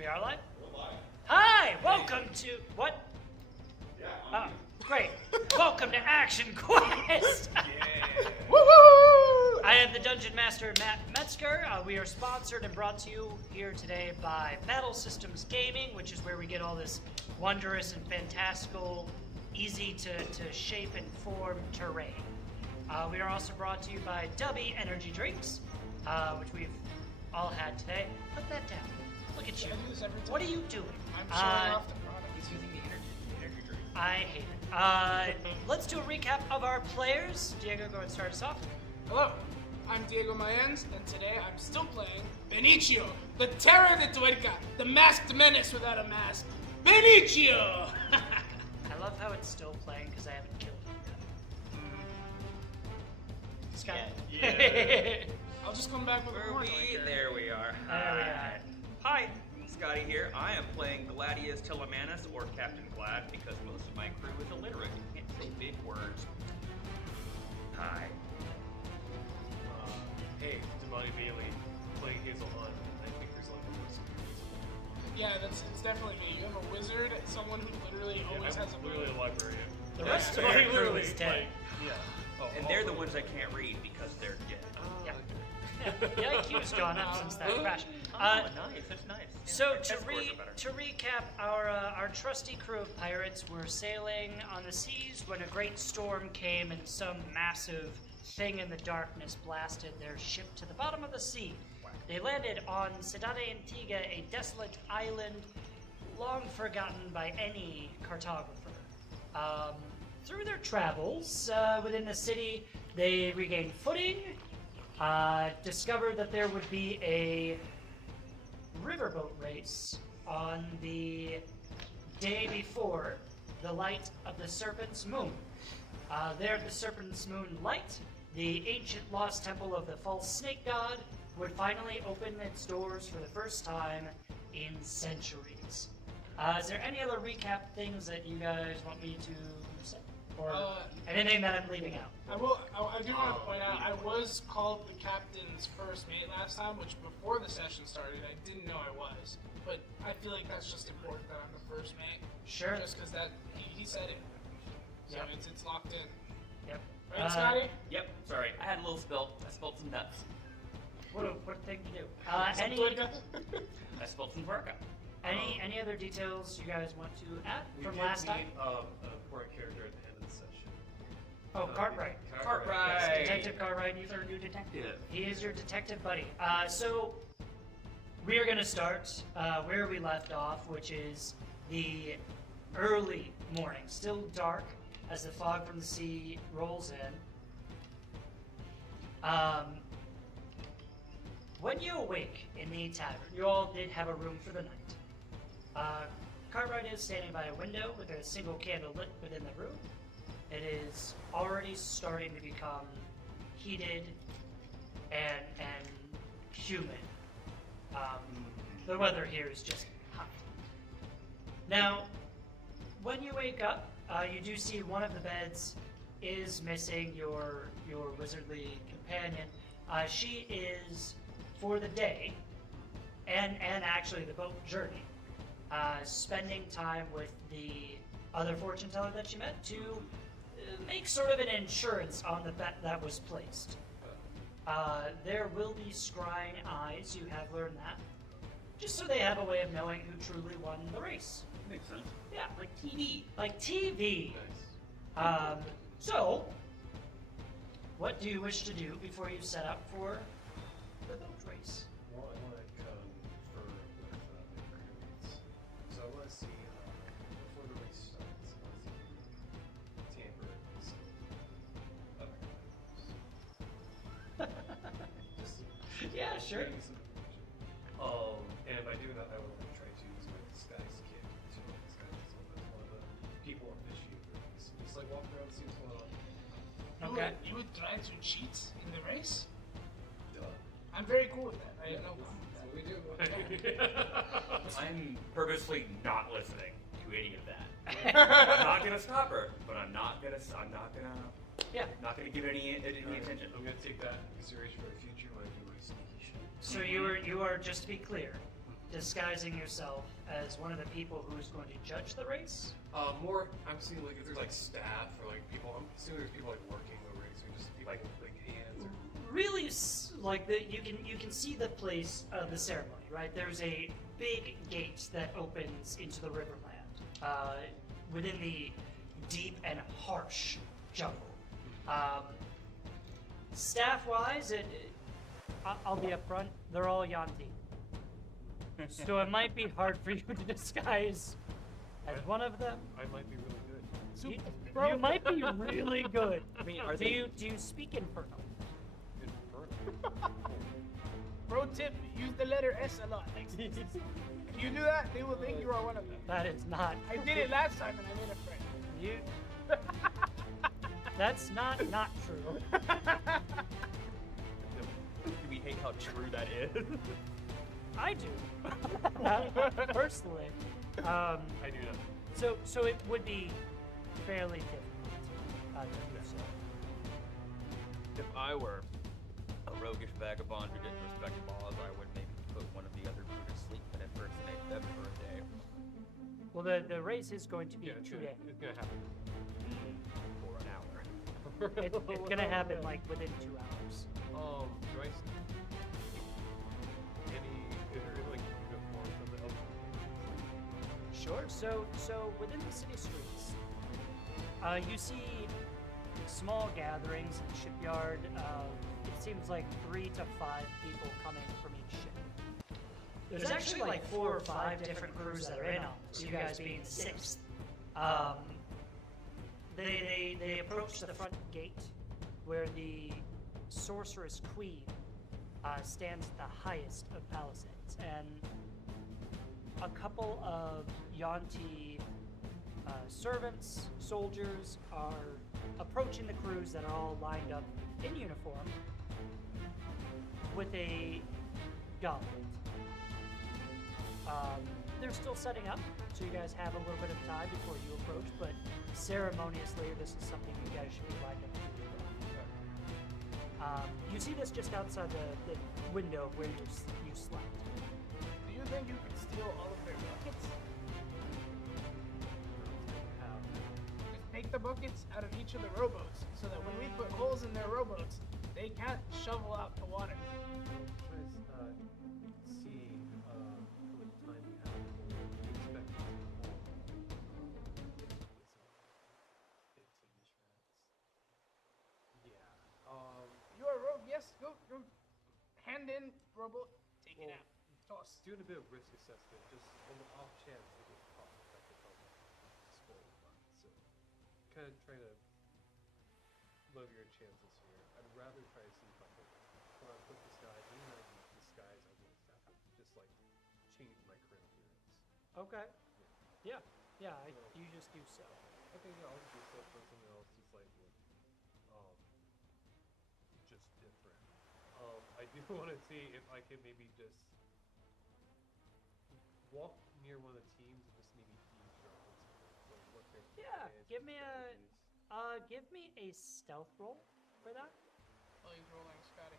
We are live? Hi! Welcome to... What? Yeah. Oh, great. Welcome to Action Quest! Woohoo! I am the Dungeon Master, Matt Metzger. We are sponsored and brought to you here today by Battle Systems Gaming, which is where we get all this wondrous and fantastical, easy to shape and form terrain. We are also brought to you by Dubby Energy Drinks, which we've all had today. Put that down. Look at you. I do this every time. What are you doing? I'm showing off the product. He's using the energy drink. I hate it. Let's do a recap of our players. Diego, go and start us off. Hello, I'm Diego Mayens, and today I'm still playing Benicio, the Terror de Tuerca, the masked menace without a mask. Benicio! I love how it's still playing because I haven't killed him yet. Scott. Yeah. I'll just come back with Where more. are we? There we are. There we are. Hi, Scotty here. I am playing Gladius Telemanus, or Captain Glad, because most of my crew is illiterate and can't say big words. Hi. Hey, Damani Bailey playing Hazel Hunt. I think there's like a list. Yeah, it's definitely me. You have a wizard, someone who literally always has a literally a librarian. The rest of Like, our crew literally, is dead. yeah. Oh, And they're the ones I can't read because they're dead. Yeah. The IQ's gone up since that crash. Nice. That's nice. Yeah, So my to test scores are better. recap, our trusty crew of pirates were sailing on the seas when a great storm came and some massive thing in the darkness blasted their ship to the bottom of the sea. They landed on Cidade Antiga, a desolate island long forgotten by any cartographer. Through their travels within the city, they regained footing, discovered that there would be a riverboat race on the day before the light of the Serpent's Moon. There at the Serpent's Moon light, the ancient lost temple of the false snake god would finally open its doors for the first time in centuries. Is there any other recap things that you guys want me to say? Or anything that I'm leaving out? I do want to point out, I was called the captain's first mate last time, which before the session started, I didn't know I was. But I feel like that's just important that I'm the first mate. Sure. Just because he said it. So Yep. it's locked in. Yep. Right, Scotty? Yep, sorry. I had a little spill. I spilled some nuts. What a thing to do. Some Any Tuerca? I spilled some Tuerca. any other details you guys want to add We from did last meet, time? an important character at the end of the session. Oh, Cartwright. Cartwright. Yes, Detective Cartwright, he's our new detective. He is your detective buddy. So, we are going to start where we left off, which is the early morning. Still dark as the fog from the sea rolls in. When you awake in the tavern, you all did have a room for the night. Cartwright is standing by a window with a single candle lit within the room. It is already starting to become heated and humid. The weather here is just hot. Now, when you wake up, you do see one of the beds is missing your wizardly companion. She is, for the day, and actually the boat journey, spending time with the other fortune teller that she met to make sort of an insurance on the bet that was placed. There will be scrying eyes, you have learned that, just so they have a way of knowing who truly won the race. Makes sense. Yeah, Like TV. like TV. Nice. So, what do you wish to do before you set up for the boat race? Well, I want to confer with the crews. So I want to see, before the race starts, I want to see Tamper and some other guys. Just Yeah, sure. getting some information. And by doing that, I would like try to use my disguise kit to disguise myself as one of the people officiating the race. Just like walk around and see what's going on. Okay. You would try to cheat in the race? Duh. I'm very cool with that. I have no problem That's with what that. we do. I'm purposely not listening to any of that. I'm not gonna stop her, but I'm not gonna Yeah. give any attention. I'm gonna take that into consideration for the future when I do my sneaky shit. So you are just to be clear, disguising yourself as one of the people who's going to judge the race? More, I'm seeing like if there's like staff or like people. I'm assuming there's people like working the race or just people like hands or. Really, like you can see the place of the ceremony, right? There's a big gate that opens into the Riverland, within the deep and harsh jungle. Staff-wise, I'll be upfront. They're all Yanti, so it might be hard for you to disguise as one of them. I might be really good. You might be really good. I mean, are Do they? you speak Infernal? Infernal. Pro tip: use the letter S a lot. If you do that, they will think you are one of them. That is not. I did it last time and I made a friend. You. That's not true. Do we hate how true that is? I do. Personally. I do not. So it would be fairly difficult to do so. If I were a roguish vagabond who didn't respect laws, I would maybe put one of the other crew to sleep and impersonate them for a day. Well, the race is going to be Yeah, it's 2 gonna, days. it's gonna happen. For an hour. It's gonna happen like within 2 hours. Do I see any is there like uniforms on the other? Sure. So within the city streets, you see small gatherings in the shipyard. It seems like 3 to 5 people coming from each ship. There's actually like 4 or 5 different crews that are in on this, you guys being the 6th. They approach the front gate where the sorceress queen stands at the highest of palisades, and a couple of Yanti servants, soldiers are approaching the crews that are all lined up in uniform with a goblet. They're still setting up, so you guys have a little bit of time before you approach, but ceremoniously, this is something you guys should be lined up to do. You see this just outside the window of where you slept. Do you think you could steal all of their buckets? Just take the buckets out of each of the rowboats, so that when we put holes in their rowboats, they can't shovel out the water. Try to see how much time we have before we expect it to fall. 15-ish minutes. Yeah. You are a rogue, yes? Go. Hand in rowboat, take it Well, out. Toss. Doing a bit of risk assessment, just on the off chance they get caught, that could help spoil the fun. So, kind of trying to lower your chances here. I'd rather try to see if I can put disguise, even though I can disguise as a staff, just like change my current appearance. Okay. Yeah. You just do so. Okay, yeah, I'll just do stuff for something else, just like, just different. I do want to see if I can maybe just walk near one of the teams and just maybe eavesdrop on something. Like what their Yeah, plan is, give me what a- their is. Give me a stealth roll for that. Oh, he's rolling, Scotty.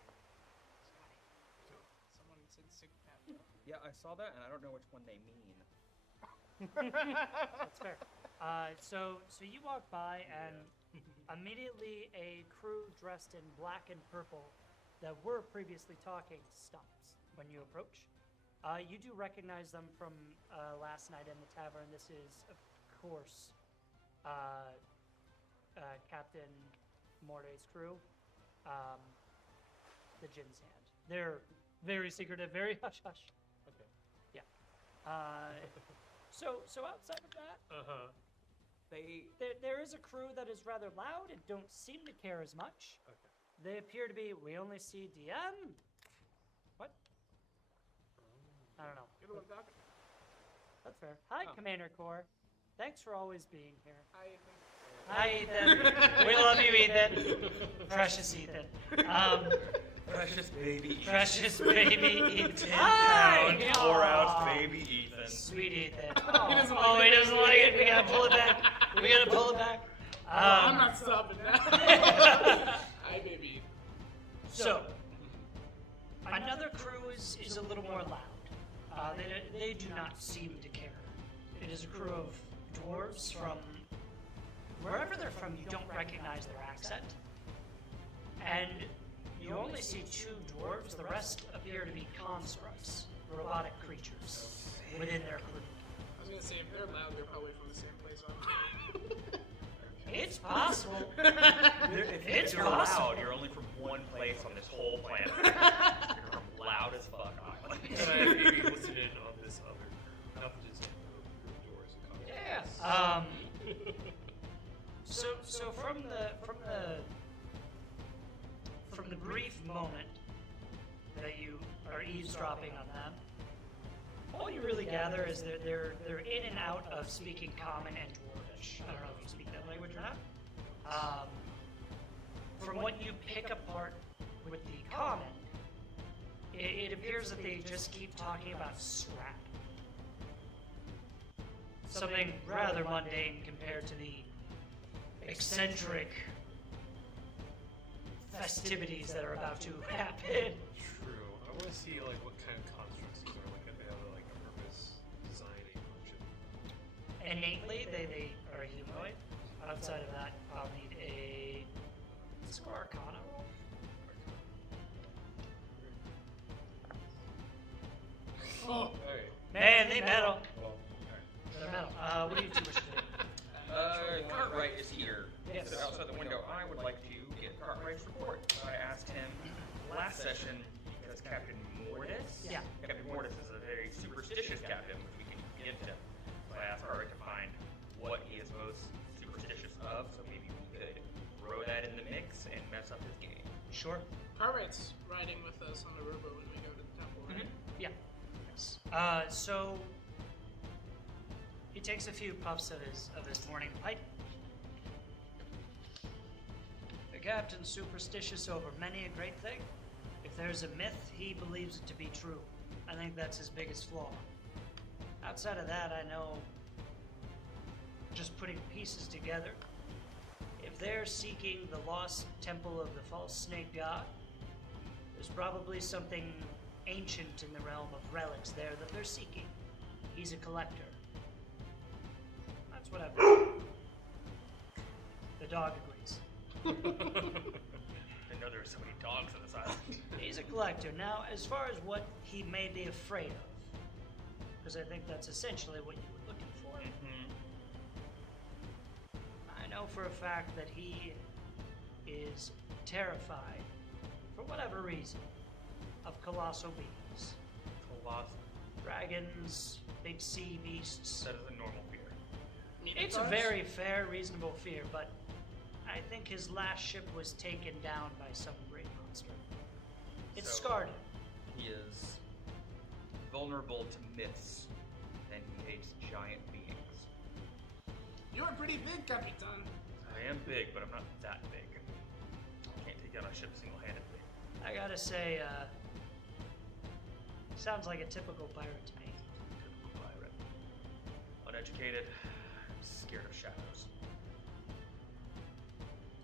Someone said sick cat. Yeah, I saw that, and I don't know which one they mean. That's fair. So you walk by and immediately a crew dressed in black and purple that were previously talking stops when you approach. You do recognize them from last night in the tavern. This is, of course, Captain Morte's crew, the Jin's Hand. They're very secretive, very hush-hush. Okay. So outside of that, there is a crew that is rather loud and don't seem to care as much. Okay. They appear to be, we only see DM. What? I don't know. You're the one talking. That's fair. Hi, Oh. Commander Core. Thanks for always being here. I think. Hi, Ethan. We love you, Ethan. Precious Ethan. Precious baby. Precious baby Ethan. Down, Hi. pour out Aw. baby Ethan. Sweet Ethan. He doesn't Oh, like he it. doesn't like it. We gotta pull it back. We gotta pull it back. I'm not stopping now. Hi, baby. So, another crew is a little more loud. They do not seem to care. It is a crew of dwarves from wherever they're from. You don't recognize their accent, and you only see 2 dwarves. The rest appear to be constructs, robotic creatures within their crew. I was gonna say, if they're loud, they're probably from the same place I'm It's possible. If It's you're possible. loud, you're only from one place on this whole planet. You're from loud as fuck island. And I maybe listen in on this other, not just doors and Yeah. So from the brief moment that you are eavesdropping on them, all you really gather is that they're in and out of speaking Common and Dwarvish. I don't know if you speak that language or not. From what you pick apart with the Common, it appears that they just keep talking about scrap. Something rather mundane compared to the eccentric festivities that are about to happen. True. I want to see like what kind of constructs these are. Like if they have like a purpose, design, a function. Innately, they are humanoid. Outside of that, I'll need a score Arcana roll. Oh, Alright. Man, they metal. Well, They're metal. What do you two wish to do? Cartwright is here. Yes. So outside the window, I would like to get Cartwright's report. I asked him last session because Captain Mortis. Yeah. Captain Mortis is a very superstitious captain, which we can give him. So I asked Cartwright to find what he is most superstitious of, so maybe we could throw that in the mix and mess up his game. Sure. Cartwright's riding with us on the rowboat when we go to the temple, right? Yeah. Yes. So he takes a few puffs of his morning pipe. The captain's superstitious over many a great thing. If there's a myth, he believes it to be true. I think that's his biggest flaw. Outside of that, I know just putting pieces together. If they're seeking the lost temple of the false snake god, there's probably something ancient in the realm of relics there that they're seeking. He's a collector. That's what I've heard. The dog agrees. I know there are so many dogs on this island. He's a collector. Now, as far as what he may be afraid of, because I think that's essentially what you were looking for. I know for a fact that he is terrified, for whatever reason, of colossal beings. Colossal. Dragons, big sea beasts. That is a normal fear. It's a very fair, reasonable fear, but I think his last ship was taken down by some great monster. It So- scarred him. He is vulnerable to myths, and he hates giant beings. You're pretty big, Capitan. I am big, but I'm not that big. Can't take down a ship single-handedly. I gotta say, sounds like a typical pirate to me. Typical pirate. Uneducated, scared of shadows.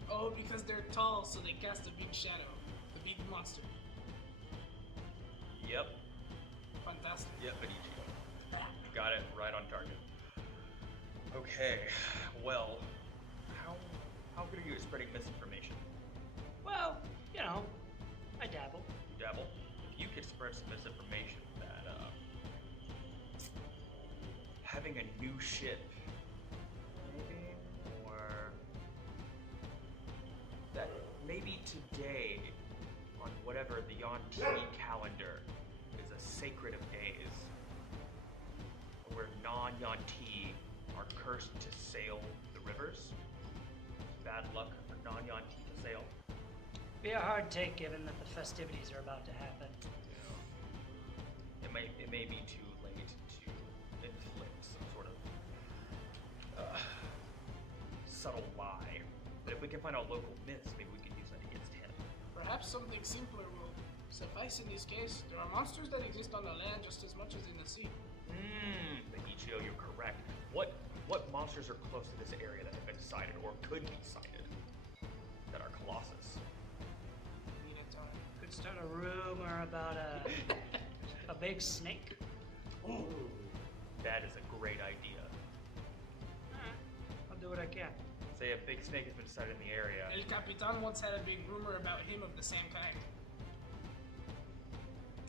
Oh, because they're tall, so they cast a big shadow. The big monster. Yep. Fantastic. Yep, Benicio. Got it right on target. Okay, well, how good are you at spreading misinformation? Well, you know, I dabble. You dabble? If you could spread some misinformation that having a new ship, maybe, or that maybe today on whatever the Yuan-Ti calendar is a sacred of days, where non-Yuan-Ti are cursed to sail the rivers. Bad luck for non-Yuan-Ti to sail. Be a hard take given that the festivities are about to happen. It may be too late to inflict some sort of subtle lie. But if we can find out local myths, maybe we can use that against him. Perhaps something simpler will suffice in this case. There are monsters that exist on the land just as much as in the sea. Benicio, you're correct. What monsters are close to this area that have been sighted or could be sighted that are Colossus? Minotaur. Could start a rumor about a big snake. That is a great idea. I'll do what I can. Say a big snake has been sighted in the area. El Capitan once had a big rumor about him of the same kind.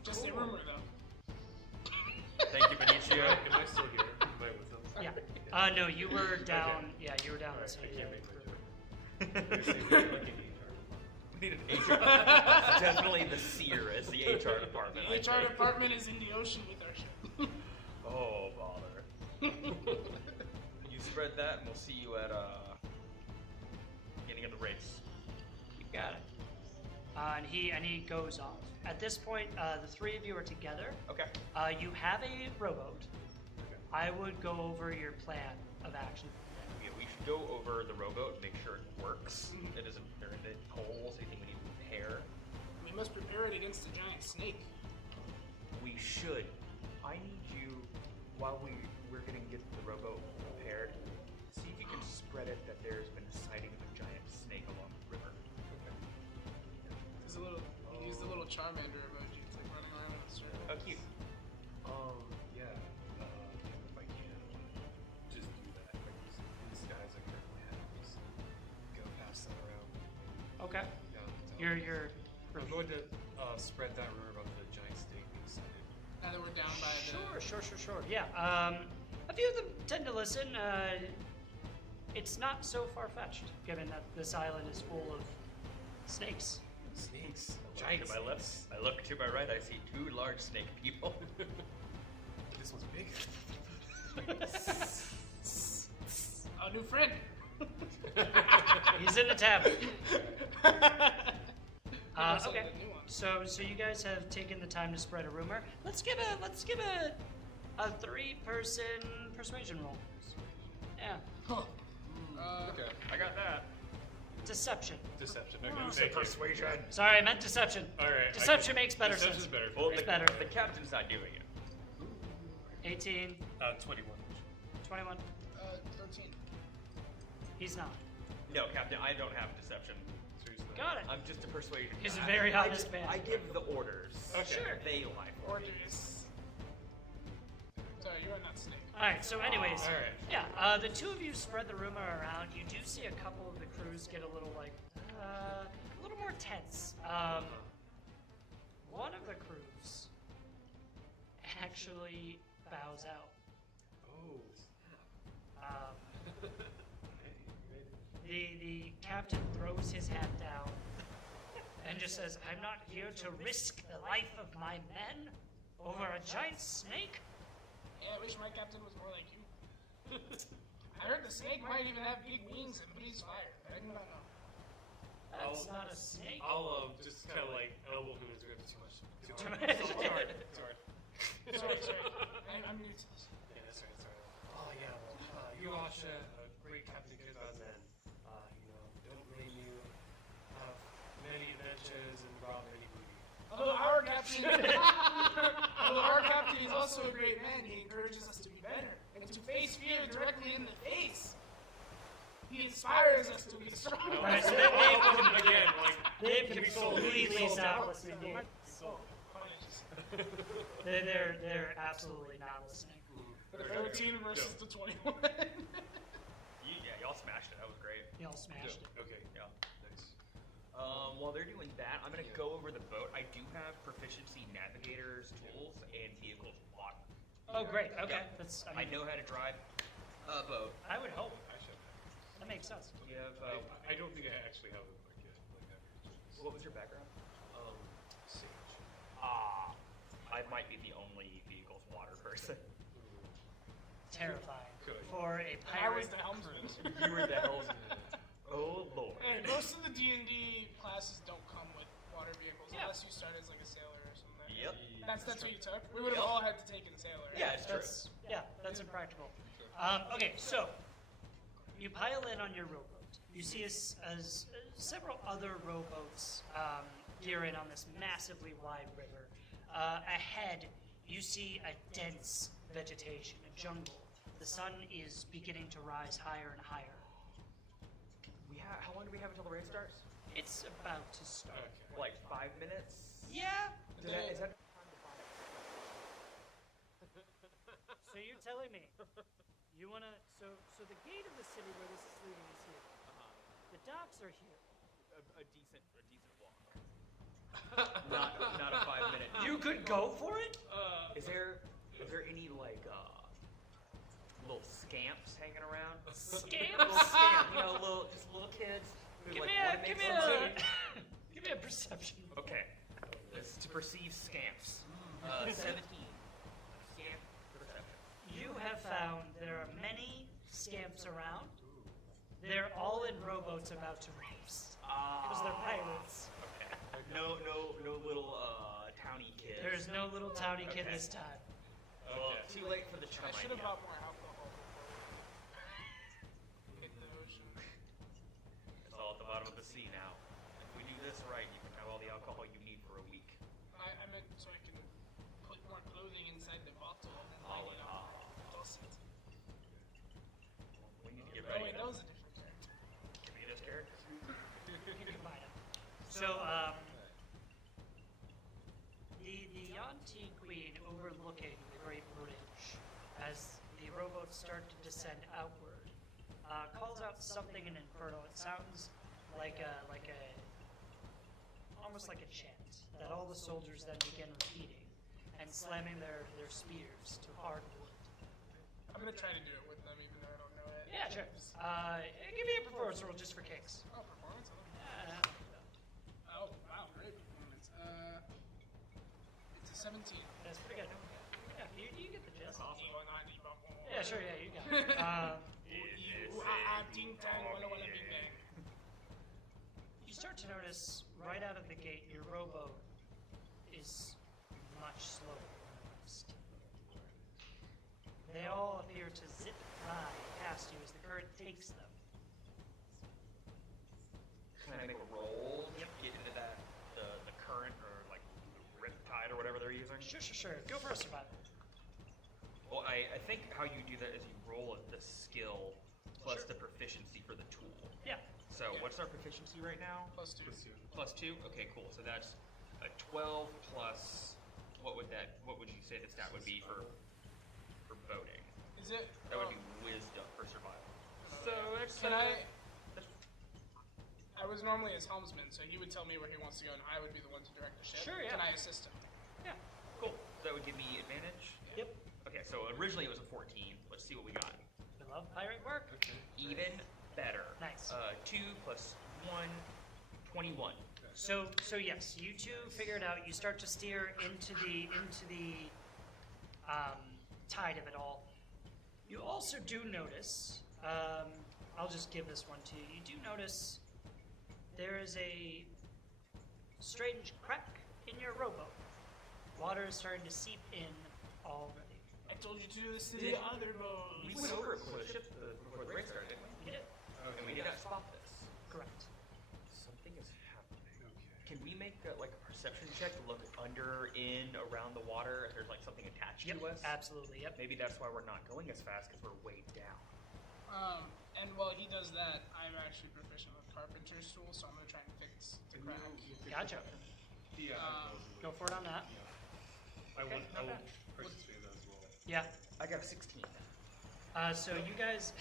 Just a rumor, though. Thank you, Benicio. Am I still here? Am I with them? Yeah. No, you were down. Yeah, you were down Alright, this I can't make my crew. joke. You're saying we need like an HR. We need an HR. Definitely the seer as the HR department. The I HR think. department is in the ocean with our ship. Oh, bother. You spread that, and we'll see you at beginning of the race. You got it. And he goes off. At this point, the three of you are together. Okay. You have a rowboat. Okay. I would go over your plan of action. Yeah, we should go over the rowboat and make sure it works. It doesn't. There isn't holes. Anything we need to repair. We must prepare it against a giant snake. We should. I need you, while we're gonna get the rowboat repaired, see if you can spread it that there's been a sighting of a giant snake along the river. There's a little. He used a little Charmander emoji. It's like running around in a circle. How cute. Yeah. If I can, just do that. Like these guys I currently have, just go pass that around. Okay. Yeah. You're. I'm going to spread that rumor about the giant snake being sighted. Now that we're down by the. Sure. Yeah. A few of them tend to listen. It's not so far fetched, given that this island is full of snakes. Snakes. To Giant my left, snakes. I look to my right. I see two large snake people. This one's big. A new friend. He's in the tavern. Looks like Okay. the new one. So you guys have taken the time to spread a rumor. Let's give a 3-person persuasion roll. Yeah. Huh. Okay. I got that. Deception. Deception. Oh, Okay. it's Thank you. Persuasion. Sorry, I meant deception. All right. Deception makes better Deception's sense. better. Well, It's the, better. the captain's not doing it. 18, 21. 21. 13. He's not. No, Captain, I don't have deception. Seriously. Got it. I'm just a persuasion. He's a guy. very honest man. I give the orders. Okay. Sure. They lie for me. Orders. Sorry, you are not snake. Alright, so anyways, All right. yeah, the two of you spread the rumor around. You do see a couple of the crews get a little a little more tense. One of the crews actually bows out. Oh. Um, the captain throws his hat down and just says, "I'm not here to risk the life of my men over a giant snake." Yeah, I wish my captain was more like you. I heard the snake might even have big wings and breathe fire, but I do not know. That's not a snake. I'll just kind of like elbow him into it too much. Too Too hard. much. Too hard. Too hard. Sorry. I'm new to this. Yeah, that's right. Sorry. Oh yeah. Well, you are a great captain, good man. Don't blame you. Have many adventures and brought many booty. Although our captain is also a great man, he encourages us to be better and to face fear directly in the face. He inspires us to be stronger. Alright, so Again, like they've completely stopped listening to you. They're absolutely not listening. The 13 versus the 21. Y'all smashed it. That was great. Y'all smashed it. Okay. Yeah. Nice. While they're doing that, I'm gonna go over the boat. I do have proficiency navigators, tools, and vehicles water. Oh, great. Okay, Yeah. that's. I know how to drive a boat. I would hope I should have. that makes sense. You have. I don't think I actually have them like yet. Like that. What was your background? Sage. I might be the only vehicles water person. Terrifying Good. for a I was pirate. the helmsman. You were the helmsman. Oh lord. Hey, most of the D&D classes don't come with water vehicles Yeah. unless you start as like a sailor or something. Yep. That's what you took. We would have all had to take in sailor. Yeah, it's true. That's impractical. Okay, so you pile in on your rowboat. You see several other rowboats gear in on this massively wide river. Ahead, you see a dense vegetation, a jungle. The sun is beginning to rise higher and higher. How long do we have until the race starts? It's about to start. Okay. Like 5 minutes? Yeah. Is that So you're telling me you wanna? So the gate of the city where this is leading is here. The docks are here. A decent walk. not a 5-minute. You could go for it. Is there any like little scamps hanging around? Scamps? Little scamp, you know, little kids. Who, Give like, me wanna make something. give me a perception. Okay. This is to perceive scamps. 17. Scamp perception. You have found there are many scamps around. They're all in rowboats about to race because they're pirates. Okay. No little towny kids. There's no little towny kid Okay. this time. Well, too late for the I chum should have idea. bought more alcohol before we hit the ocean. It's all at the bottom of the sea now. If we do this right, you can have all the alcohol you need for a week. I meant so I can put more clothing inside the bottle and then Oh, light it up. Toss it. We need to get Oh ready. wait, that was a different character. Give me this character. You combine them. So, the Yanti Queen overlooking the Great Bridge, as the rowboats start to descend outward, calls out something in Infernal. It sounds like a almost like a chant that all the soldiers then begin repeating and slamming their spears to hard wood. I'm gonna try to do it with them even though I don't know it. Yeah, sure. Give me a performance roll just for kicks. Oh, performance? Oh, wow, great performance. It's a 17. That's pretty good. Yeah, you get the gist. Yeah, Yeah, sure. Yeah, you got it. Ting tang, walla walla bing bang. You start to notice right out of the gate your rowboat is much slower than the rest. They all appear to zip by past you as the current takes them. Can I make a roll? Yep. Get into the current or like the riptide or whatever they're using? Sure. Go for a survival. Well, I think how you do that is you roll the skill plus Sure. the proficiency for the tool. Yeah. So Yeah. what's our proficiency right now? Plus 2. Plus 2? Okay, cool. So that's a 12 plus, what would you say the stat would be for boating? Is it? That would be wisdom for survival. So that's Can I was normally his helmsman, so he would tell me where he wants to go, and I would be the one to direct the ship. Sure, yeah. Can I assist him? Yeah. cool. So that would give me advantage? Yep. Okay, so originally it was a 14. Let's see what we got. We love pirate work. Okay. Even better. Nice. 2 plus 1, 21. So yes, you two figure it out. You start to steer into the tide of it all. You also do notice. I'll just give this one to you. You do notice there is a strange crack in your rowboat. Water is starting to seep in already. I told you to do this to the other boat. We went over it before the ship, before the race started, didn't we? You did. And we did not spot this. Correct. Something is happening. Okay. Can we make like a perception check to look under, in, around the water if there's like something attached Yep. to us? Absolutely. Yep. Maybe that's why we're not going as fast because we're way down. And while he does that, I'm actually proficient with carpenter's tools, so I'm gonna try and fix the crack. Gotcha. Yeah. Go for it on that. I Okay, would not bad. participate in that as well. Yeah. I got a 16. So you guys.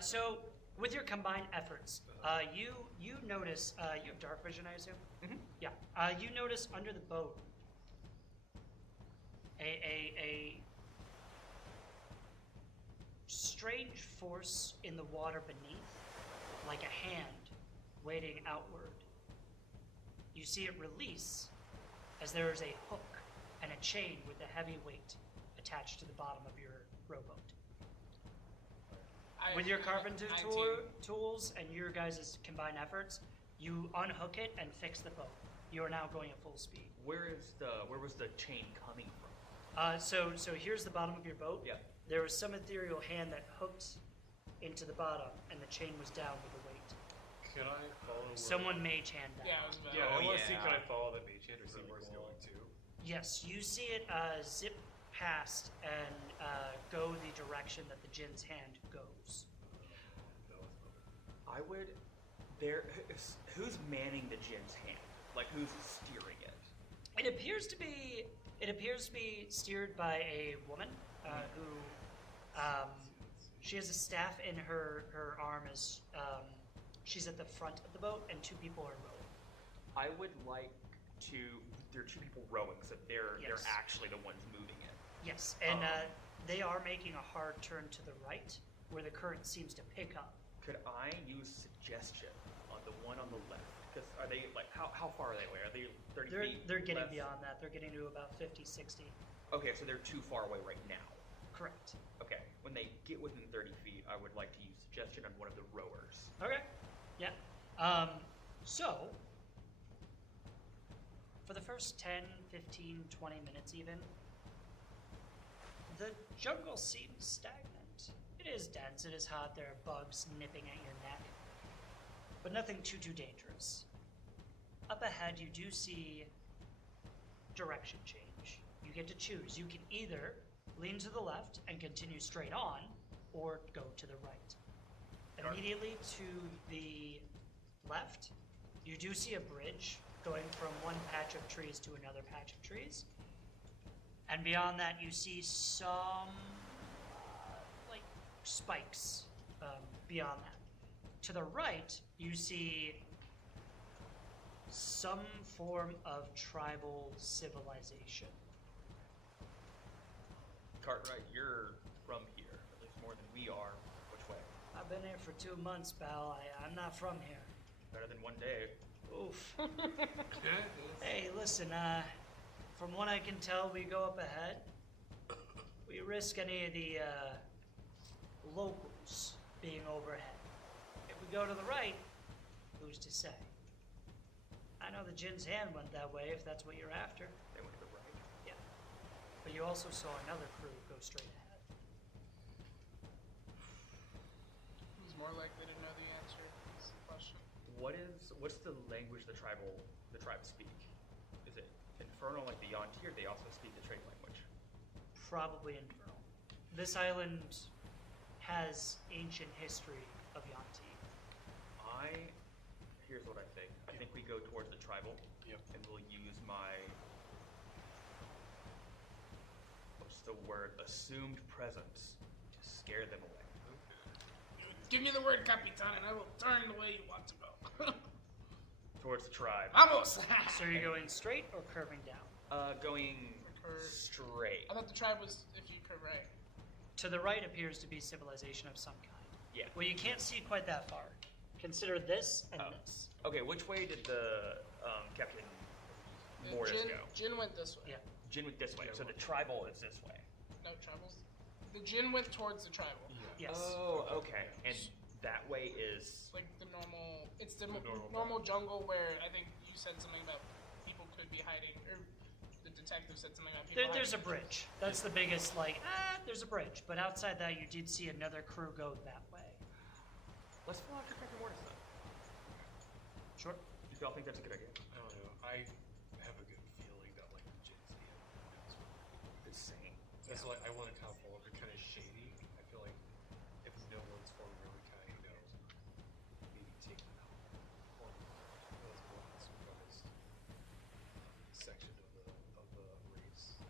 So with your combined efforts, you notice you have dark vision, I assume. Mhm. Yeah. You notice under the boat a strange force in the water beneath, like a hand waiting outward. You see it release as there is a hook and a chain with a heavy weight attached to the bottom of your rowboat. With your carpenter 19. tools and your guys' combined efforts, you unhook it and fix the boat. You are now going at full speed. Where was the chain coming from? So here's the bottom of your boat. Yeah. There was some ethereal hand that hooked into the bottom, and the chain was down with the weight. Can I follow? where- Someone mage hand down. Yeah, it was about. Yeah, Oh, I want to see. yeah. Can I follow that mage hand or see Really where it's cool. going to? Yes, you see it zip past and go the direction that the djinn's hand goes. I would. Who's manning the djinn's hand? Like who's steering it? It appears to be steered by a woman who she has a staff in her arm as she's at the front of the boat, and two people are rowing. I would like to. There are two people rowing, so they're Yes. actually the ones moving it. Yes, and they are making a hard turn to the right, where the current seems to pick up. Could I use suggestion on the one on the left? Because are they like how far are they away? Are they 30 feet? They're getting left? beyond that. They're getting to about 50, 60. Okay, so they're too far away right now. Correct. Okay, when they get within 30 feet, I would like to use suggestion on one of the rowers. Okay. Yeah. So, for the first 10, 15, 20 minutes even, the jungle seems stagnant. It is dense, it is hot, there are bugs nipping at your neck, but nothing too dangerous. Up ahead, you do see direction change. You get to choose. You can either lean to the left and continue straight on, or go to the right. Immediately to the left, you do see a bridge going from one patch of trees to another patch of trees. And beyond that, you see some like spikes beyond that. To the right, you see some form of tribal civilization. Cartwright, you're from here, at least more than we are. Which way? I've been here for 2 months, pal. I'm not from here. Better than one day. Oof. Hey, listen, from what I can tell, we go up ahead. We risk any of the locals being overhead. If we go to the right, who's to say? I know the Jin's Hand went that way, if that's what you're after. They went to the right. Yeah. But you also saw another crew go straight ahead. Who's more likely to know the answer? Is the question. What's the language the tribe speak? Is it Infernal like the Yuan-Ti, or they also speak the trade language? Probably Infernal. This island has ancient history of Yuan-Ti. Here's what I think. I think we go towards the tribal. Yep. And we'll use my what's the word? Assumed presence to scare them away. Give me the word, Capitan, and I will turn the way you want to go. Towards the tribe. Vamos! So you're going straight or curving down? Going Curve. straight. I thought the tribe was if you curve right. To the right appears to be civilization of some kind. Yeah. Well, you can't see quite that far. Consider this and Oh. this. Okay, which way did the Captain Mortis Jin, go? Jin went this way. Yeah. Jin went this way, so the tribal is this way. No tribals. The Jin went towards the tribal. Yes. Oh, okay. And that way is Like the normal. It's the, normal normal jungle where I think you said something about people could be hiding, or the detective said something about people. There's a hiding. bridge. That's the biggest, there's a bridge. But outside that, you did see another crew go that way. let's follow after Captain Mortis then. Sure. You all think that's a good idea? I don't know. I have a good feeling that like the Jin's Hand knows what. Insane. That's why I want to kind of follow. They're kind of shady. I feel like if no one's formed really kind of knows, maybe take them out. Or those ones from this section of the race.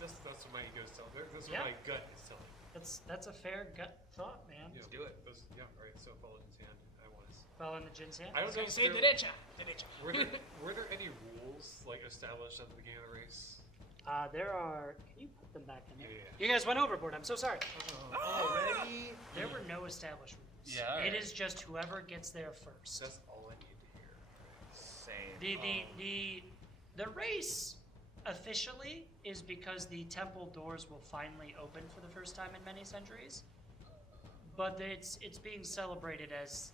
That's what my ego is telling. That's what Yeah. my gut is telling me. That's a fair gut thought, man. Yeah. Let's do it. Yeah. All right. So follow Jin's Hand. I want to. Following the Jin's Hand. I was So gonna say say. derecha, derecha. Were there any rules like established at the beginning of the race? There are. Can you put them back in there? Yeah. You guys went overboard. I'm so sorry. Already? There were no established rules. Yeah, It alright. is just whoever gets there first. That's all I need to hear. Same. The race officially is because the temple doors will finally open for the first time in many centuries. But it's being celebrated as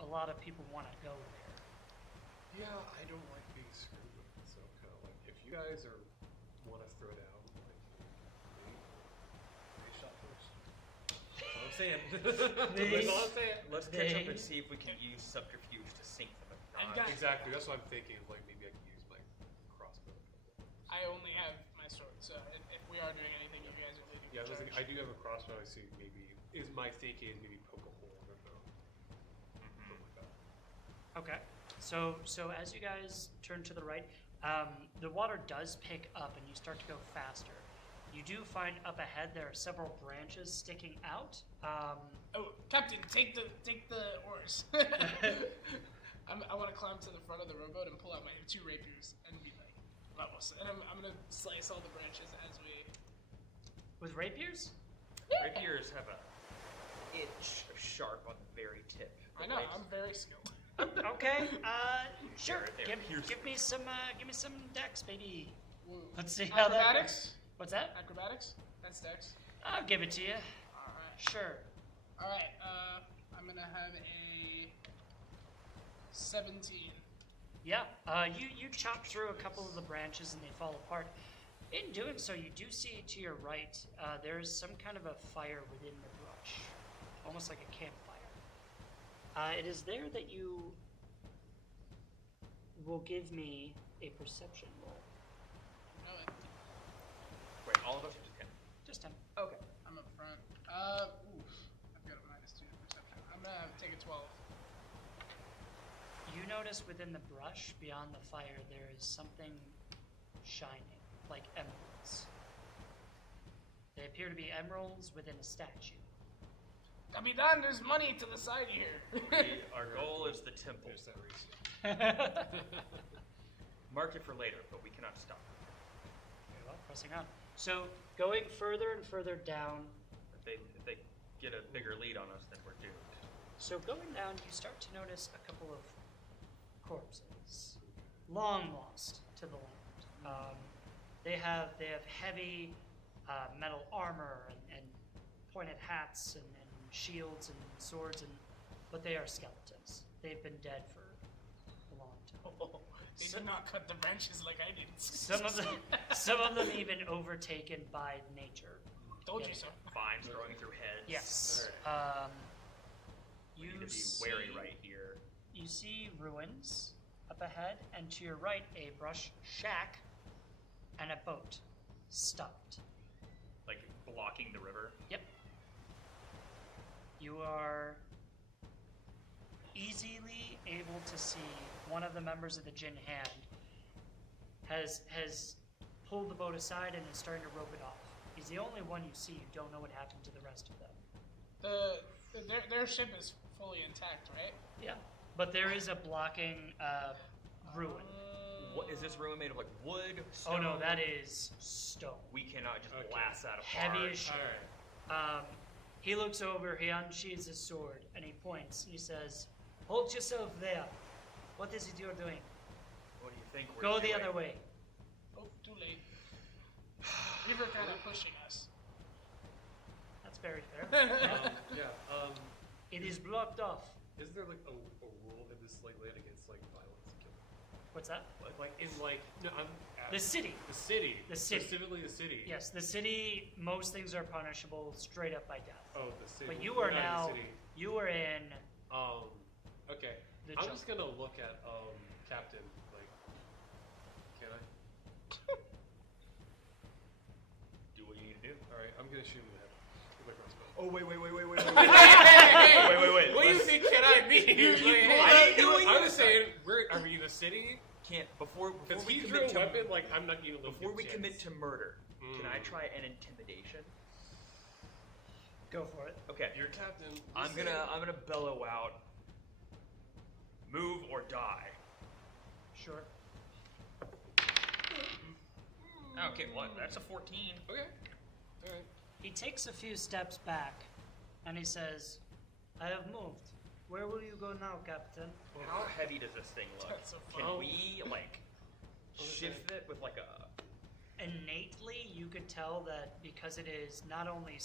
a lot of people want to go there. Yeah, I don't like being screwed with it, so kind of like if you guys want to throw down, like maybe shot first. That's all I'm saying. That's all I'm saying. Let's catch up and see if we can use subterfuge to sink them. If I've not, got- Exactly. That's what I'm thinking. Like maybe I can use my crossbow. I only have my sword, so if we are doing anything, you guys are leading Yeah, the I, was charge. thinking, I do have a crossbow. I see. Maybe is my thinking maybe poke a hole in their boat, something like that. Okay. So as you guys turn to the right, The water does pick up and you start to go faster. You do find up ahead there are several branches sticking out. Oh, Captain, take the oars. I want to climb to the front of the rowboat and pull out my 2 rapiers and be like, vamos. And I'm gonna slice all the branches as we. With rapiers? Rapiers have a itch of sharp on the very tip. I know, I'm very skilled. Okay. Sure. There, here's- Give me some dex, baby. Woo. Let's see how that. Acrobatics? What's that? Acrobatics? That's dex. I'll give it to you. Alright. Sure. Alright, I'm gonna have a 17. Yeah. You chop through a couple of the branches and they fall apart. In doing so, you do see to your right there is some kind of a fire within the brush, almost like a campfire. It is there that you will give me a perception roll. You know it. Wait, all of us are just him. Just 10. Okay. I'm up front. Oof. I've got a -2 to perception. I'm gonna take a 12. You notice within the brush beyond the fire there is something shining, like emeralds. They appear to be emeralds within a statue. Capitan, there's money to the side here. Our goal is the temple. There's that reason. Mark it for later, but we cannot stop. Very well, pressing on. So, going further and further down, If they get a bigger lead on us, then we're doomed. so going down, you start to notice a couple of corpses, long lost to the land. They have heavy metal armor and pointed hats and shields and swords, but they are skeletons. They've been dead for a long time. They did not cut the branches like I did. Some of them even overtaken by nature. Told you so. Vines growing through heads. Yes. We You need to be see, wary right here. You see ruins up ahead, and to your right, a brush shack and a boat stopped. Like blocking the river. Yep. You are easily able to see one of the members of the Jin Hand has pulled the boat aside and is starting to rope it off. He's the only one you see. You don't know what happened to the rest of them. Their ship is fully intact, right? Yeah. But there is a blocking ruin. What is this ruin made of? Like wood? Oh no, stone? that is stone. We cannot just Okay. blast that apart. Heavy as shit. Alright. He looks over, he unsheathes his sword, and he points. He says, "Hold yourself there. What is it you're doing? What do you think? We're Go the doing? other way." Oh, too late. River kind of pushing us. That's very fair. Yeah. It is blocked off. Is there like a rule in this like land against like violence and killing? What's that? Like in like no, I'm The city. the city. The city. Specifically the city. Yes, the city, most things are punishable straight up by death. Oh, the city. But you We're are not in now, the city. you are in Okay. the I'm jungle. just gonna look at Captain. Like, can I? Do what you need to do. All right. I'm gonna shoot him in the head with my crossbow. Oh wait. Wait. Wait. What do you think? Can I be? I didn't do it. I'm just saying. Are we the city? Can't before Because we he drew a commit to weapon. Like I'm not gonna live. before we commit to murder. Can I Mm. try an intimidation? Go for it. Okay. Your captain. I'm gonna bellow out. Move or die. Sure. Okay, what? That's a 14. Okay. All right. He takes a few steps back, and he says, "I have moved. Where will you go now, Captain?" How heavy does this thing look? That's so Can fun. we like shift it with like a? Innately, you could tell that because it is not only a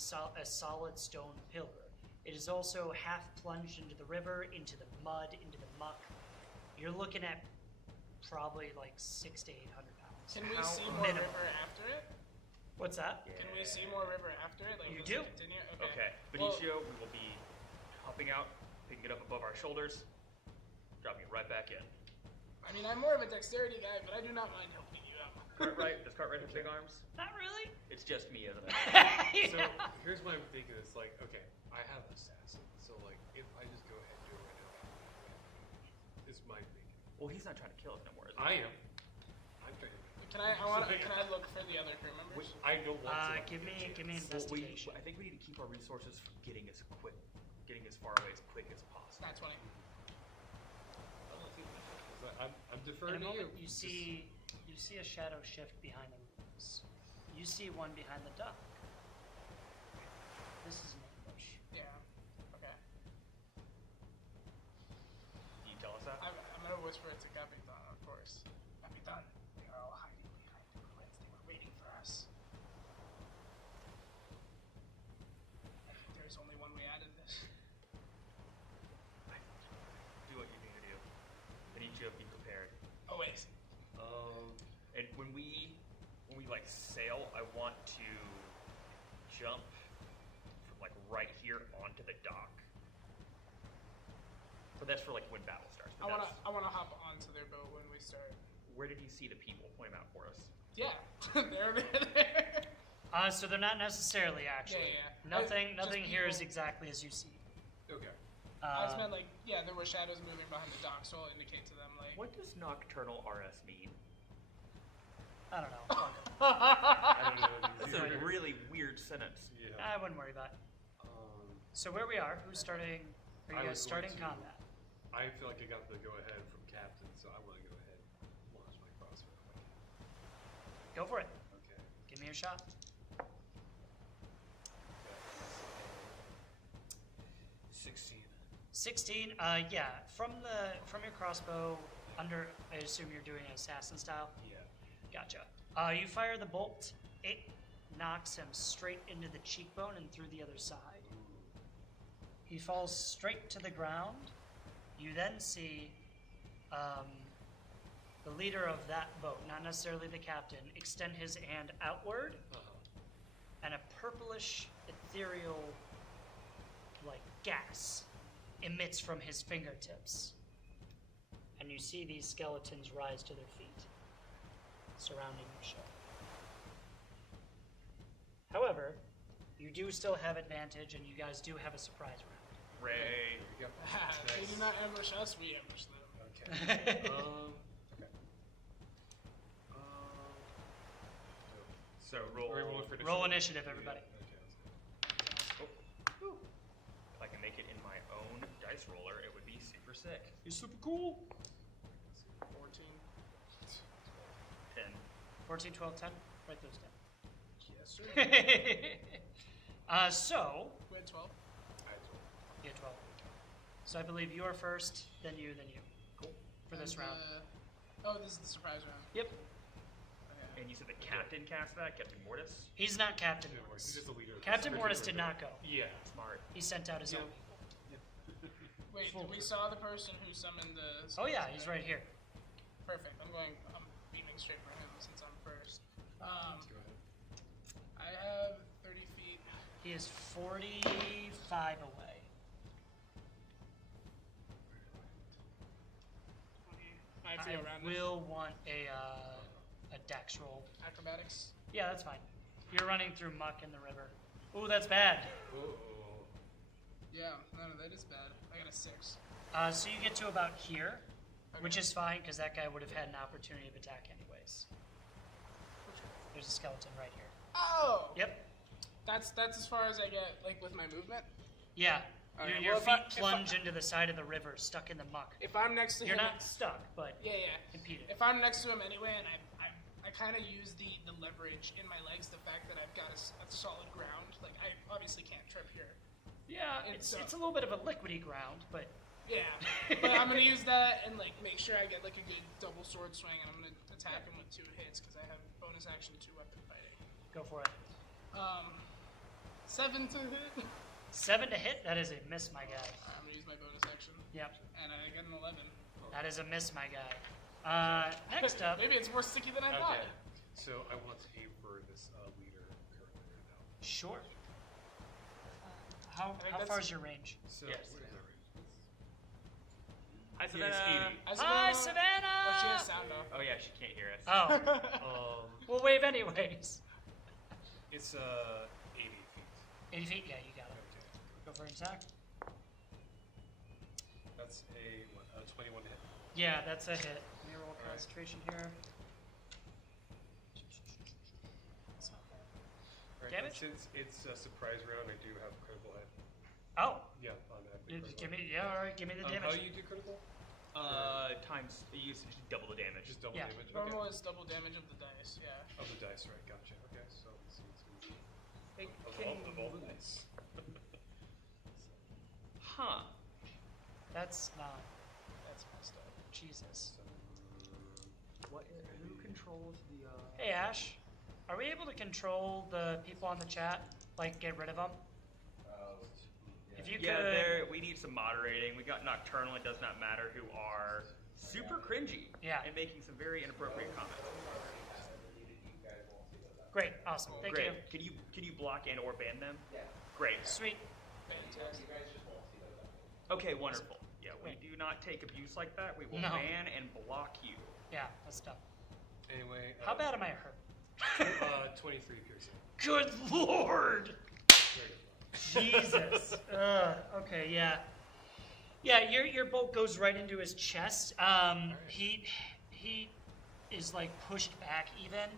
solid stone pillar, it is also half plunged into the river, into the mud, into the muck. You're looking at probably like 600 to 800 pounds. Can we How see more minimum. river after it? What's that? Can we see more river after it? Like, You does do. it Continue? Okay, Well- Benicio, we will be hopping out, picking it up above our shoulders, dropping it right back in. I mean, I'm more of a dexterity guy, but I do not mind helping you out. Cartwright, does Cartwright have big arms? Not really. It's just me, isn't it? So here's what I'm thinking. It's like, okay, I have assassin. So like, if I just go ahead and do it right now, it's my thinking. Well, he's not trying to kill us no more, is he? I am. I'm trying to. Can I look for the other crew members? I don't want to. Give me Well, investigation. I think we need to keep our resources from getting as far away as quick as possible. Not 20. I'm In deferring a to you. moment, you see a shadow shift behind the rooms. You see one behind the dock. This is an ambush. Yeah. Okay. Can you tell us that? I'm gonna whisper it to Capitan, of course. Capitan, they are all hiding behind the ruins. They were waiting for us. I think there's only one way out of this. Do what you need to do. I need you to be prepared. Always. And when we like sail, I want to jump from like right here onto the dock. But that's for like when battle starts. But I wanna hop onto their boat when we start. Where did you see the people? Point them out for us. Yeah. there. So they're not necessarily actually. Yeah. Nothing Just here is people. exactly as you see. Okay. I just meant like, yeah, there were shadows moving behind the dock, so I'll indicate to them like. What does nocturnal RS mean? I don't know. Fuck it. I don't know. That's a really weird sentence. Yeah. I wouldn't worry about it. So where we are, who's starting? Are I you was guys going starting to- combat? I feel like I got the go ahead from Captain, so I want to go ahead and launch my crossbow. if I can. Go for it. Okay. Give me a shot. That's 16. 16. Yeah. From your crossbow, under. I assume you're doing an assassin style. Yeah. Gotcha. You fire the bolt. It knocks him straight into the cheekbone and through the other side. He falls straight to the ground. You then see the leader of that boat, not necessarily the captain, extend his hand outward, and a purplish, ethereal, like gas emits from his fingertips. And you see these skeletons rise to their feet, surrounding your ship. However, you do still have advantage, and you guys do have a surprise round. Ray. There we go. They do not ambush us, we ambush them. Okay. Okay. So roll. Are we rolling for Roll initiative? initiative, everybody. Okay, If I can make it in my own dice roller, it would be super sick. He's super cool. 14. 10. 14, 12, 10. Write those Yes, sir. down. So, We had 12. yeah, 12. So I believe you are first, then you, then you. Cool. For this And, round. Oh, this is the surprise round. Yep. Okay. And you said the captain cast that? Captain Mortis? He's not Captain He's Mortis. just the leader. of the Captain special Mortis group. did not go. Yeah. Smart. He sent out his own. Wait, we saw the person who summoned the. Oh yeah, he's right here. Perfect. I'm beaming straight for him since I'm first. Go ahead. I have 30 feet. He is 45 away. 5 I feet around me. will want a dex roll. Acrobatics. Yeah, that's fine. You're running through muck in the river. Ooh, that's bad. Oh. Yeah, no, that is bad. I got a 6. So you get to about here, Okay. which is fine because that guy would have had an opportunity of attack anyways. There's a skeleton right here. Oh! Yep. That's as far as I get, like, with my movement. Yeah. Alright, Your well, feet plunge into the side of the river, stuck in the muck. If I'm next to You're him. not stuck, but Yeah. impeded. If I'm next to him anyway, and I kind of use the leverage in my legs, the fact that I've got a solid ground, like I obviously can't trip here. Yeah, It's, it's a little bit of a liquidy ground, but Yeah, but I'm gonna use that and like make sure I get like a good double sword swing, and I'm gonna attack him with 2 hits because I have bonus action 2 weapon fighting. go for it. 7 to hit. 7 to hit, that is a miss, my guy. I'm gonna use my bonus action, Yep, and I get an 11. that is a miss, my guy. Next up, Maybe it's more sticky than I thought. Okay. So I want to aim for this leader currently right now. sure. How think far that's- is your range? So Yes. what is that range? Hi, It's Savannah. 80. I was Hi, gonna- Savannah! Oh, she has sound off. Oh yeah, she can't hear us. Oh, we'll wave anyways. It's 80 feet. 80 feet? Yeah, you got it. Okay. Go for an attack. That's a 21 hit. Yeah, that's a hit. Let me roll concentration here. Right, Damage? Since it's a surprise round, I do have critical hit. Oh, Yeah, on that. give me. Yeah, all right. Give me the How damage. do you do critical? Times you use double the damage. Just double Yeah. damage. Normal Okay. is double damage of the dice. Yeah. Of the dice, right? Gotcha. Okay, so let's see. Hey, Of all the dice. Huh. That's not. That's messed up. Jesus. Who controls the? Hey Ash, are we able to control the people on the chat? Like get rid of them? If you Yeah, could. we need some moderating. We got Nocturnal. It does not matter who are super cringy. Yeah. And making some very inappropriate comments. Great. Awesome. Thank Great. you. Can you block and or ban them? Yeah. Great. Sweet. Fantastic. Okay, wonderful. Yeah, we do not take abuse like that. We will No. ban and block you. Yeah, that's dumb. Anyway. How bad am I hurt? 23 piercing. Good lord! Very good. Jesus. Okay, yeah. Yeah, your bolt goes right into his chest. He is like pushed back even.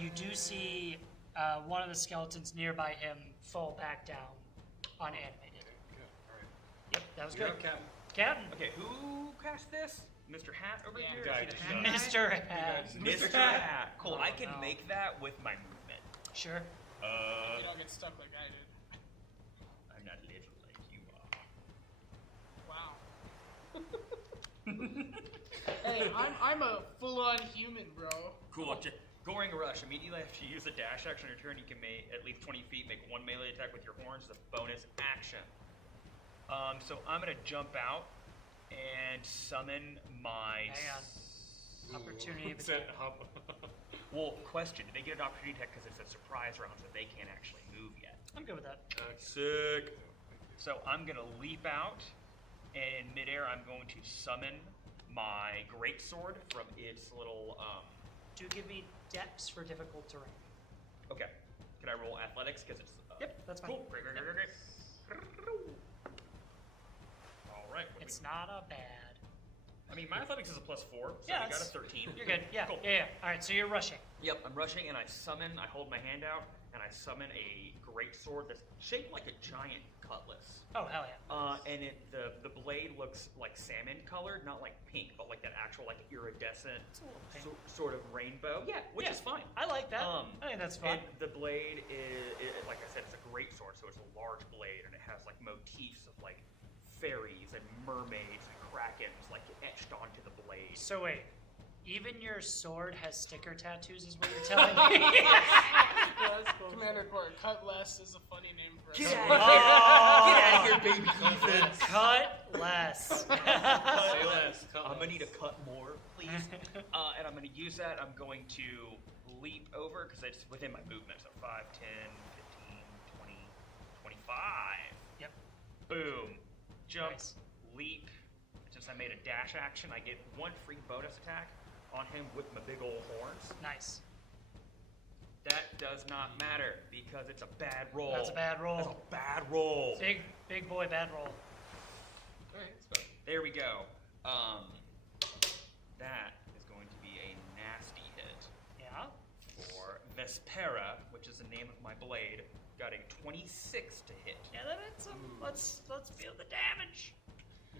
You do see one of the skeletons nearby him fall back down, unanimated. Good. All right. Yep, that was We good. have Captain. Captain. Okay, who cast this? Mr. Hat over Yeah. here? Guy Is he the just hat died. guy? Mr. Hat. Mr. Mr. Hat. Hat. Cool. Oh, I can no. make that with my movement. Sure. You don't get stuck like I did. I'm not little like you are. Wow. Hey, I'm a full-on human, bro. Cool. Goring Rush. Immediately after you use a dash action on your turn, you can make at least 20 feet, make one melee attack with your horns as a bonus action. So I'm gonna jump out and summon my. Hang on. Opportunity of Set attack. hop. Well, question: do they get an opportunity attack because it's a surprise round, so they can't actually move yet? I'm good with that. Sick. So I'm gonna leap out, and in midair, I'm going to summon my greatsword from its little. Do give me dex for difficult terrain. Okay. Can I roll athletics? Because it's. Yep, that's fine. Cool. Great. All right. what do It's not a bad. I mean, my athletics is a +4, so Yeah, I got a it's- 13. You're good. Yeah. Cool. Yeah. All right. So you're rushing. Yep, I'm rushing, and I hold my hand out, and I summon a great sword that's shaped like a giant cutlass. Oh hell yeah. And the blade looks like salmon colored, not like pink, but like that actual like iridescent It's a little pink. sort of rainbow. Yeah, which Yeah. is fine. I like that. Um, I think that's fun. And the blade is, like I said, it's a great sword, so it's a large blade, and it has like motifs of like fairies and mermaids and krakens like etched onto the blade. So wait, even your sword has sticker tattoos, is what you're telling me? Commander Core, cut less is a funny name for a Get sword. out of here, baby Ethan. Cut less. Say less. I'm gonna need a cut more, please. And I'm gonna use that. I'm going to leap over because it's within my movement. So 5, 10, 15, 20, 25. Yep. Boom. Jump. Nice. Leap. Since I made a dash action, I get one free bonus attack on him with my big old horns. Nice. That does not matter because it's a bad roll. That's a bad roll. That's a bad roll. Big boy bad roll. Alright, it's fine. There we go. That is going to be a nasty hit Yeah. for Vespera, which is the name of my blade. Got a 26 to hit. Yeah, that's let's feel the damage.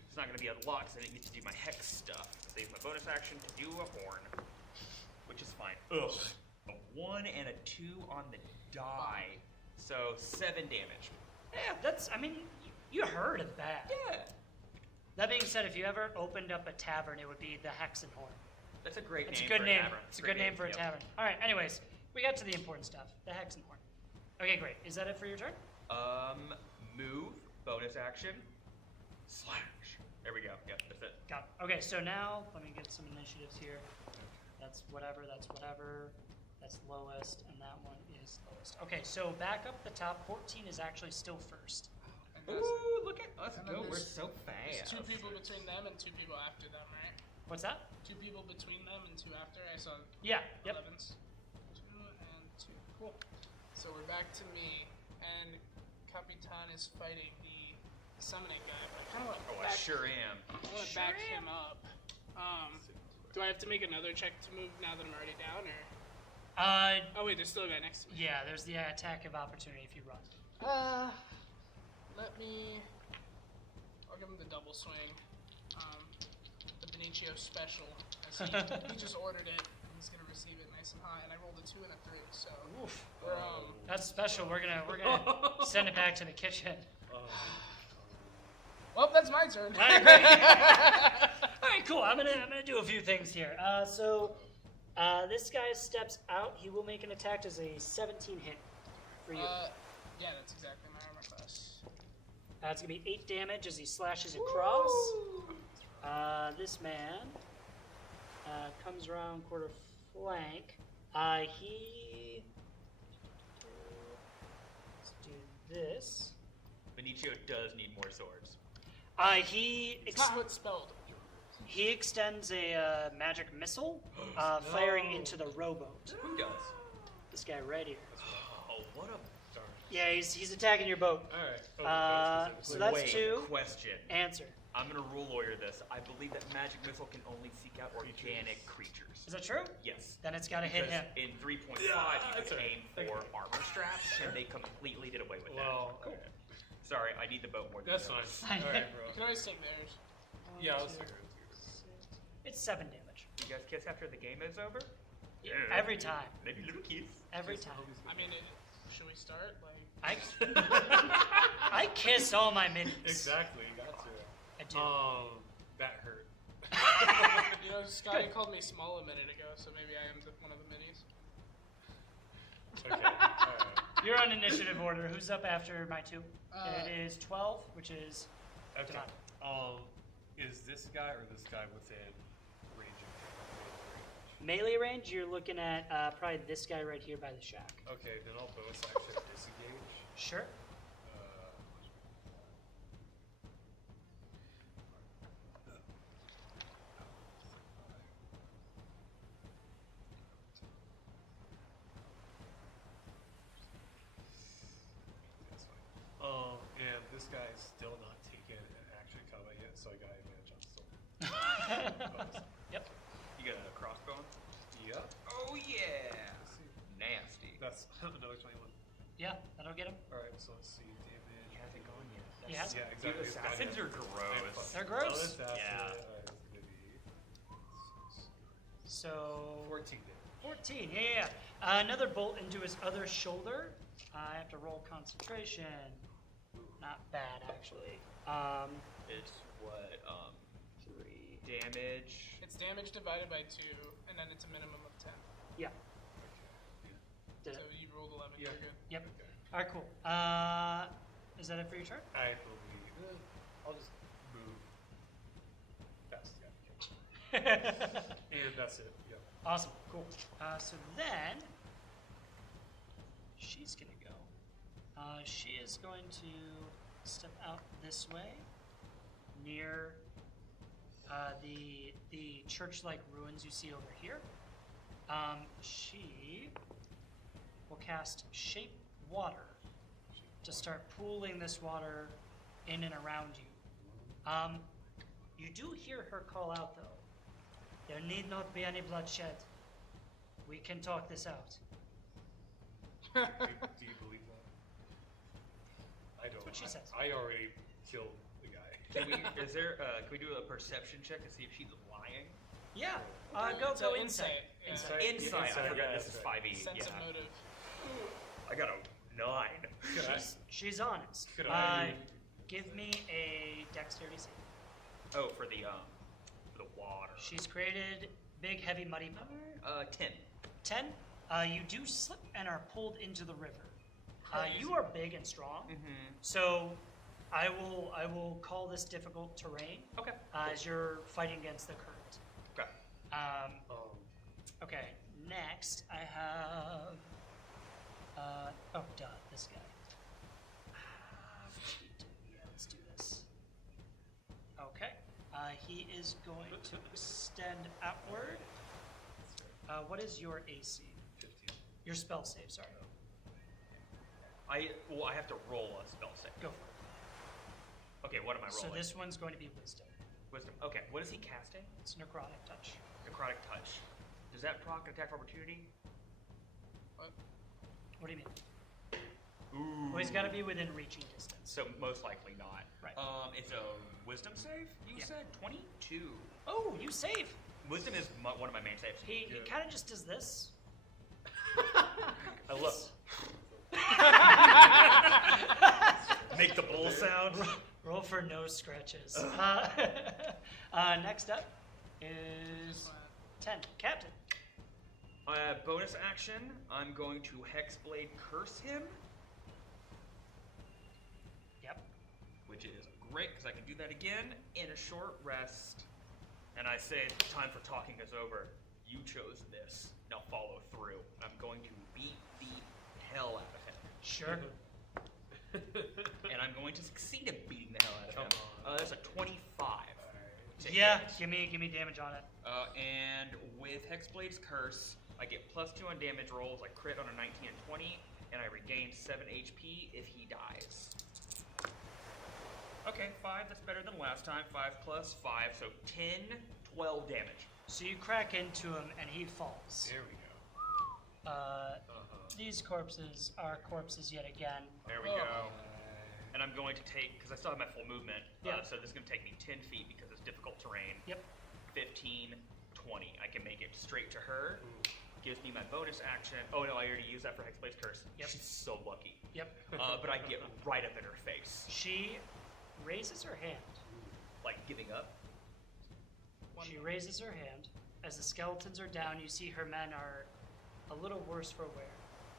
It's not going to be a lot because I didn't get to do my hex stuff. Save my bonus action to do a horn, which is fine. Ugh. A 1 and a 2 on the die. So 7 damage. Yeah, that's. I mean, you heard of that. Yeah. That being said, if you ever opened up a tavern, it would be the Hexenhorn. That's a great It's name a good for name. a tavern. It's a Great good name for a yep. tavern. All right. Anyways, we got to the important stuff. The Hexenhorn. Okay, great. Is that it for your turn? Move, bonus action, slash. There we go. Yep, that's it. Got it. Okay, so now let me get some initiatives here. That's whatever. That's whatever. That's lowest, and that one is lowest. Okay, so back up the top. 14 is actually still first. Fantastic. Ooh, look at us And then go. We're there's- so There's fast. 2 people between them and 2 people after them, right? What's that? 2 people between them and 2 after. I saw Yeah. Yep. 11s. 2 and 2. Cool. So we're back to me, and Capitan is fighting the summoning guy, but I kind of want to Oh, I sure am. back him up. Do I have to make another check to move now that I'm already down, or? Oh wait, there's still a guy next to me. Yeah, there's the attack of opportunity if you run. Let me. I'll give him the double swing. The Benicio special. As he just ordered it. He's gonna receive it nice and high, and I rolled a 2 and a 3, so Oof. we're That's special. We're gonna send it back to the kitchen. Well, that's my turn. All right, great. All right, cool. I'm gonna do a few things here. This guy steps out. He will make an attack as a 17 hit for you. Yeah, that's exactly my armor class. It's gonna be 8 damage as he slashes across. This man comes around quarter flank. Let's do this. Benicio does need more swords. It's not how it's spelled. He extends a magic missile, firing into the rowboat. Who does? This guy right here. Oh, what a Darn. Yeah, he's attacking your boat. Alright. So that's Wait, 2. question. Answer. I'm gonna rule lawyer this. I believe that magic missile can only seek out organic creatures. Is that true? Yes. Then it's gotta hit Because him. in 3.5, you that's could right. aim for armor straps, and they completely did away with Well, that. Sorry, I need the boat more than that's you. fine. Alright, bro. You can always take theirs. Yeah, let's figure it. It's 7 damage. You guys kiss after the game is over? Yeah. Every time. Maybe little kiss. Every time. I mean, should we start? Like, I kiss all my minis. Exactly, got to. I do. That hurt. you know, Scotty called me small a minute ago, so maybe I am one of the minis. Okay, alright. You're on initiative order. Who's up after my 2? It is 12, which is Okay. Devon. Is this guy or this guy within range of Melee range, you're looking at probably this guy right here by the shack. Okay, then I'll bonus action disengage. Sure. That's fine. And this guy is still not taken an action combat yet, so I got advantage on still. Yep. You got a crossbow? Yep. Oh, yeah. Let's see. Nasty. That's another 21. Yeah, that'll get him. Alright, so let's see. Damage. He hasn't gone yet. Yeah. Yeah, Dude, exactly. it's got assassins him. are gross. They're Oh, gross. that's assassin. Yeah. Alright, it's gonna be So 14 damage. 14. Yeah. Another bolt into his other shoulder. I have to roll concentration. Not bad actually. It's what, 3 damage. It's damage divided by 2, and then it's a minimum of 10. Yeah. Did So it. you rolled 11. Yeah. You're good. Yep. Okay. All right. Cool. Is that it for your turn? I believe. I'll just move past the guy. And that's it. Yep. Awesome. Cool. So then she's gonna go. She is going to step out this way, near the church-like ruins you see over here. She will cast Shape Water to start pooling this water in and around you. You do hear her call out, though. There need not be any bloodshed. We can talk this out. Do you believe that? I don't. what she says. I already killed the guy. Can we do a perception check to see if she's lying? Yeah. So Go insight. insight. Yeah. Insight. Insight. I forgot yeah, this is that's 5e. Sense Yeah. of motive. I got a 9. Could I? She's honest. Could I? Give me a dexterity save. Oh, for the water. She's created big, heavy, muddy powder. 10. 10. You do slip and are pulled into the river. You are big and strong, so I will call this difficult terrain. Okay. As you're fighting against the current. Okay. Okay. Next, I have. This guy. Yeah, let's do this. Okay. He is going to extend outward. What is your AC? 15. Your spell save, sorry. I have to roll a spell save. Go for it. Okay, what am I So rolling? this one's going to be wisdom. Wisdom. Okay, what is he casting? It's necrotic touch. Necrotic touch. Does that proc an attack of opportunity? What? What do you mean? Ooh. Well, he's got to be within reaching distance. So most likely not. Right. It's a wisdom save. You Yeah. said 22. Oh, you save. Wisdom is one of my main saves. He kind of just does this. I love. Make the bull sound. Roll for no scratches. Next up is 10. Captain. Bonus action. I'm going to Hexblade curse him, Yep. which is great because I can do that again in a short rest. And I say, time for talking is over. You chose this. Now follow through. I'm going to beat the hell out of him. Sure. And I'm going to succeed at beating the hell out of him. Come That's a 25. to Yeah. hit. Give me damage on it. And with Hexblade's Curse, I get +2 on damage rolls. I crit on a 19 and 20, and I regain 7 HP if he dies. Okay, 5. That's better than last time. 5 plus 5, so 10, 12 damage. So you crack into him and he falls. There we go. These corpses are corpses yet again. There we go. And I'm going to take, because I still have my full movement, Yeah. so this is going to take me 10 feet because it's difficult terrain. Yep. 15, 20. I can make it straight to her. Gives me my bonus action. Oh no, I already used that for Hexblade's Curse. Yep. She's so lucky. Yep. But I get right up in her face. She raises her hand. Like giving up. She raises her hand. As the skeletons are down, you see her men are a little worse for wear.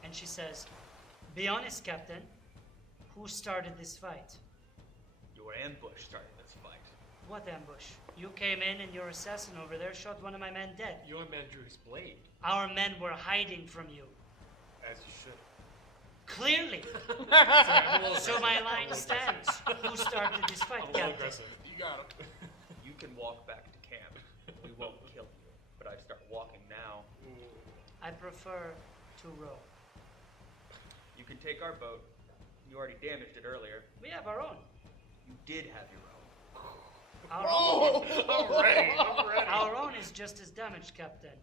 And she says, "Be honest, Captain. Who started this fight?" Your ambush started this fight. "What ambush? You came in and your assassin over there shot one of my men dead. Your man drew his blade, Our men were hiding from you. as you should. Clearly. So my line stands. Who started this fight, I'm a little Captain?" aggressive. You got him. You can walk back to camp. We won't kill you. But I start walking now. "I prefer to row. You can take our boat. You already damaged it earlier. We have our own. You did have your own. Our Oh! Already. Our own is just as damaged, Captain.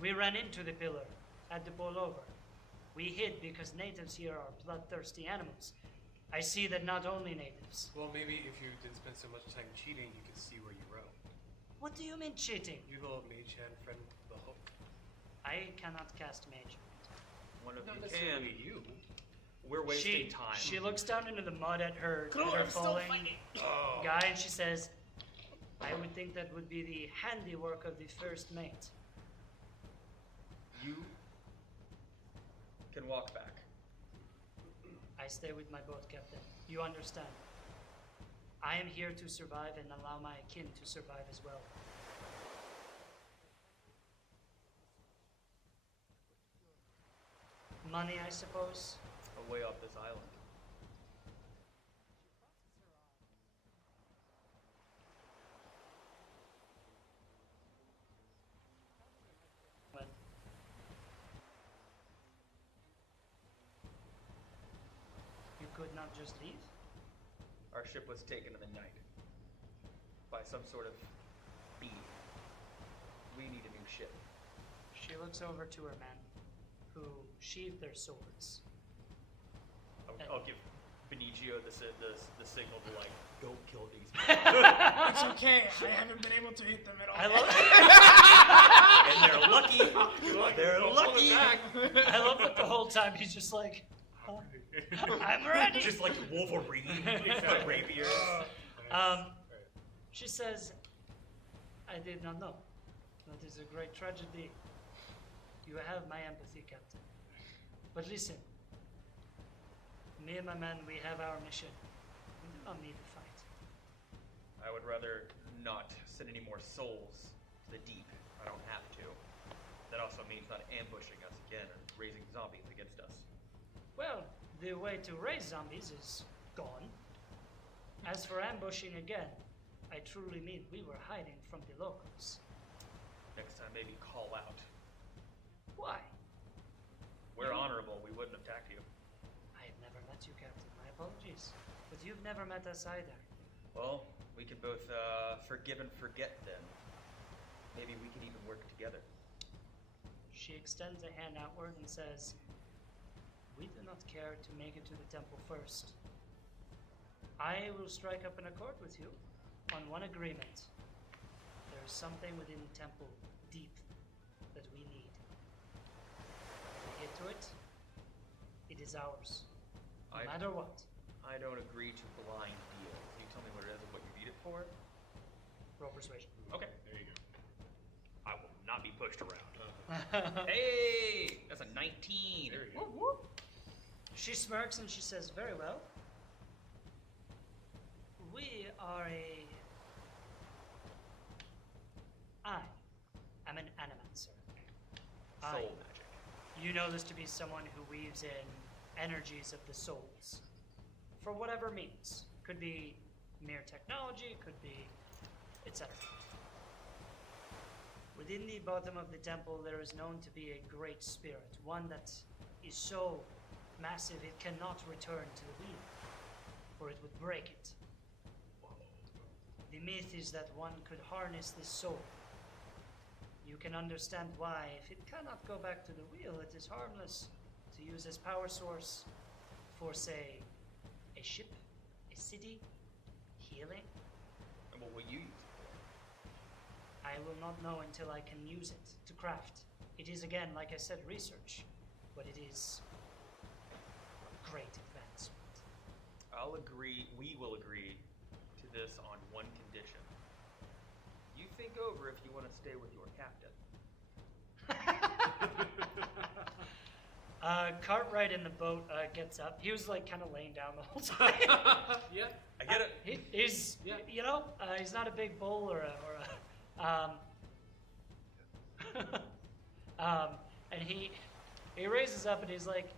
We ran into the pillar, had to pull over. We hid because natives here are bloodthirsty animals. I see that not only natives." Well, maybe if you didn't spend so much time cheating, you could see where you row. "What do you mean cheating?" You little mage hand friend, the hook. "I cannot cast mage." One of Not you necessarily can. you. We're wasting She, time. she looks down into the mud at her, Cool, at her I'm still falling fighting. Oh. guy, and she says, "I would think that would be the handiwork of the first mate." You can walk back. "I stay with my boat, Captain. You understand. I am here to survive and allow my kin to survive as well." "Money, I suppose." Away off this island. But you could not just leave? Our ship was taken in the night by some sort of being. We need a new ship. She looks over to her men, who sheathe their swords. I'll give Benicio the signal to like go kill these. It's okay. I haven't been able to hit them at all. I love And they're lucky. They're lucky. I love that the whole time he's just like, "Huh? I'm ready." Just like Wolverine, but rapiers. She says, "I did not know. That is a great tragedy. You have my empathy, Captain. But listen, me and my men, we have our mission. We do not need to fight." I would rather not send any more souls to the deep. I don't have to. That also means not ambushing us again or raising zombies against us. Well, the way to raise zombies is gone. As for ambushing again, I truly mean we were hiding from the locals. Next time, maybe call out. Why? We're honorable. We wouldn't attack you. I have never met you, Captain. My apologies. But you've never met us either. Well, we can both forgive and forget then. Maybe we could even work together. She extends a hand outward and says, "We do not care to make it to the temple first. I will strike up an accord with you on one agreement. There is something within the temple deep that we need. If we get to it, it is ours. No I- matter what." I don't agree to blind deal. Can you tell me what it is and what you need it for? Roll persuasion. Okay. There you go. I will not be pushed around. Uh-huh. Hey, that's a 19. There you go. She smirks and she says, "Very well. We are I am an animancer. Soul magic. You know this to be someone who weaves in energies of the souls. For whatever means. Could be mere technology, could be etc. Within the bottom of the temple there is known to be a great spirit, one that is so massive it cannot return to the wheel, for it would break it. The myth is that one could harness this soul. You can understand why, if it cannot go back to the wheel, it is harmless to use as power source for, say, a ship, a city, healing. And what will you use it for? I will not know until I can use it to craft. It is, again, like I said, research, but it is a great advancement. I'll agree, we will agree to this on one condition. You think over if you want to stay with your captain. Cartwright in the boat gets up. He was like kind of laying down the whole time. Yeah. I get it. He's, Yeah. you know, he's not a big bull or and he raises up and he's like,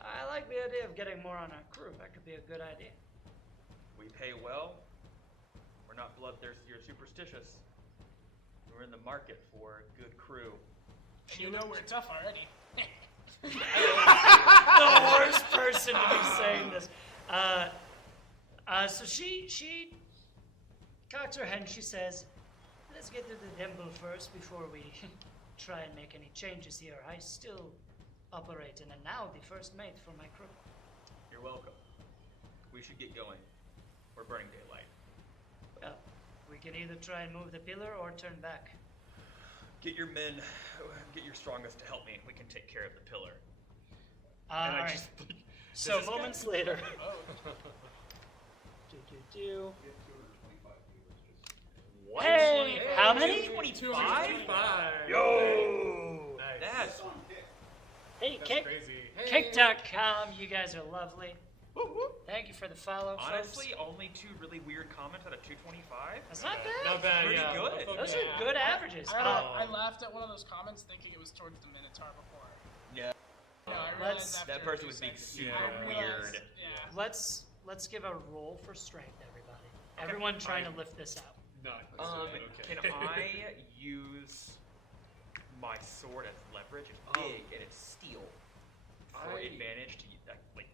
"I like the idea of getting more on our crew. That could be a good idea." We pay well. We're not bloodthirsty or superstitious. We're in the market for a good crew. You know we're tough already. The worst person to be saying this. So she cocks her head and she says, "Let's get to the temple first before we try and make any changes here. I still operate and am now the first mate for my crew." You're welcome. We should get going. We're burning daylight. Well, we can either try and move the pillar or turn back. Get your men, get your strongest to help me. We can take care of the pillar. All right. So this guy- moments later. Oh, Do. What? Hey, how many? 25? 5. Yo! Nice. That's Hey, That's Kick, crazy. Kick.com, you guys are lovely. Thank you for the follow, folks. honestly only 2 really weird comments out of 225. That's not bad. Not bad. Pretty yeah. good. That's okay. Those are good averages. I laughed at one of those comments thinking it was towards the Minotaur before. Yeah. No, I Let's- realized after That person you was being said- super I realized- weird. Yeah. Let's give a roll for strength, everybody. Everyone trying to lift this out. Not Okay. okay. Can I use my sword as leverage? It's big and it's steel. For advantage to like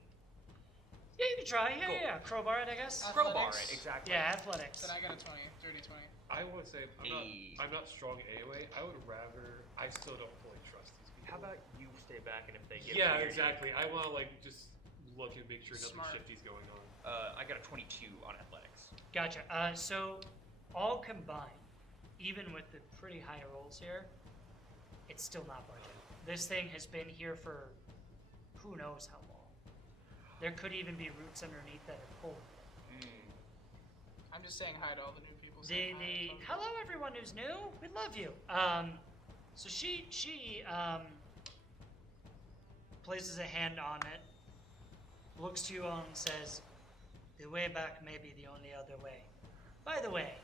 Yeah, you can try. Yeah, Cool. yeah. Crowbar it, I guess. crowbar Athletics. it exactly. Yeah, athletics. Then I got a 20, dirty 20. I would say Hey. I'm not strong anyway. I would rather. I still don't fully trust these people. How about you stay back and if they get Yeah, weird, exactly. I want to like just look and make sure nothing Smart. shifty's going on. I got a 22 on athletics. Gotcha. So, all combined, even with the pretty high rolls here, it's still not budget. This thing has been here for who knows how long. There could even be roots underneath that are pulling it. I'm just saying hi to all the new people. The saying hi. hello everyone who's new. We love you. So she places a hand on it, looks to you all and says, "The way back may be the only other way. By the way,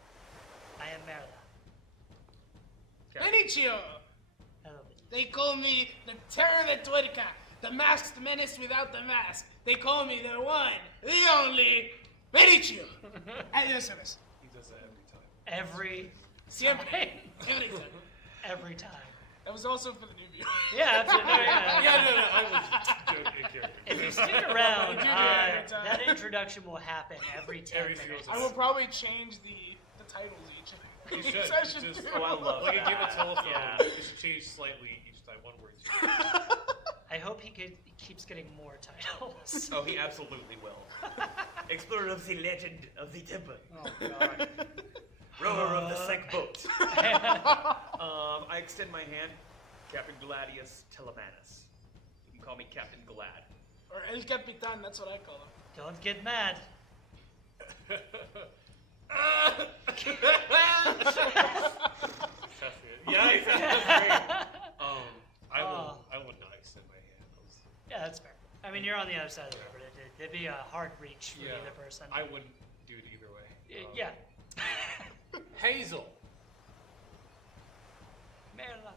I am Merla." Benicio! Hello. They call me the Terror de Tuerca, the masked menace without the mask. They call me the one, the only, Benicio. Adios, service. He does that every time. Every Siempre. time. Every time. Every time. That was also for the new viewer. Yeah, absolutely. No, yeah. No. I was joking in character. If you stick around, You do it every time. that introduction will happen every 10 Every minutes. single I will probably change the titles each You each should. session. Just too. Oh, I love like that. a Game of Telephone. Yeah. It should change slightly each that one word. I hope he keeps getting more titles. Oh, he absolutely will. Explorer of the legend of the temple. Oh god. Rower of the sank boat. I extend my hand, Captain Gladius Telemanus. You can call me Captain Glad. Or El Capitan, that's what I call him. Don't get mad. Yeah, that's great. I would not extend my hand. Yeah, that's fair. I mean, you're on the other side of the river. It'd be a hard reach for Yeah, either person. I wouldn't do it either way. Yeah. Hazel. Merla.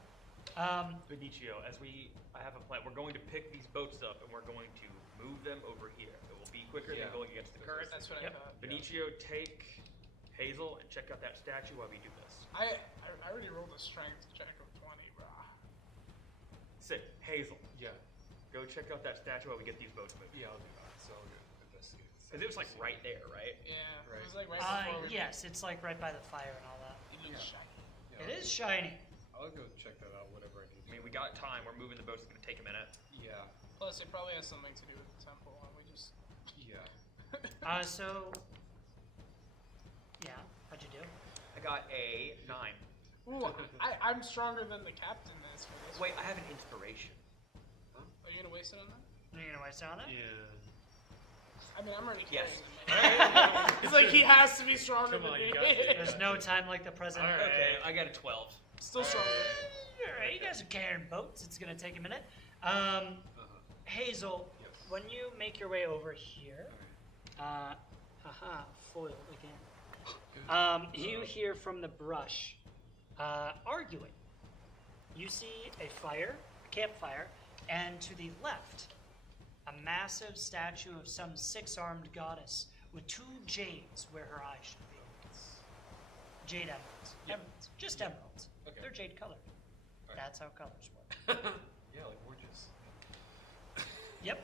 Benicio, I have a plan. We're going to pick these boats up and we're going to move them over here. It will be quicker Yeah. than going against the current. That's what Yep. I thought. Benicio, take Hazel and check out that statue while we do this. I already rolled a strength check of 20, brah. Sit, Hazel. Yeah. Go check out that statue while we get these boats moved. Yeah, I'll do that. So I'll go investigate. Because it was like right there, right? Yeah, Right. it was like right before we... Yes, it's like right by the fire and all that. It looks shiny. Yeah, It is shiny. I'll go check that out. Whatever I need. I mean, we got time. We're moving the boats. It's going to take a minute. Yeah. Plus, it probably has something to do with the temple, and we just... Yeah. So. Yeah, how'd you do? I got a 9. Ooh, I'm stronger than the captain is for this. Wait, I have an inspiration. Are you gonna waste it on that? Are you gonna waste on it? Yeah. I mean, I'm already Yes. carrying it. It's like he has to be stronger Come than on, me. you got it. There's no time like the present. All right. Okay, I got a 12. Still stronger. Alright, you guys are carrying boats. It's gonna take a minute. Hazel, Yes. when you make your way over here, haha, foiled again. You hear from the brush, arguing. You see a campfire, and to the left, a massive statue of some 6-armed goddess with 2 jades where her eyes should be. Jade emeralds. Yep. Emeralds. Just emeralds. Okay. They're jade colored. Alright. That's how colors work. Yeah, like gorgeous. Yep.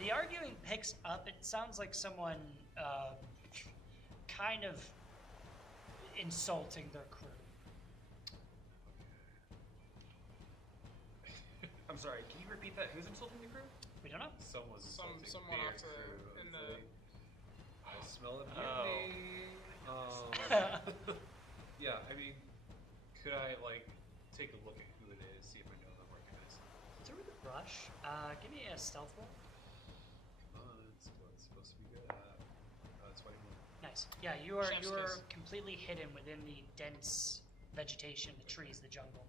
The arguing picks up. It sounds like someone kind of insulting their crew. I'm sorry, can you repeat that? Who's insulting the crew? We don't know. Someone's insulting someone their off to crew. in It's the- like, I smell it. Oh. Yeah, I mean, could I like take a look at who it is, see if I know them, recognize them? Through the brush. Give me a stealth roll. Come on, it's what it's supposed to be good at. 21. Nice. Yeah, you are Chef's kiss. completely hidden within the dense vegetation, the trees, the jungle.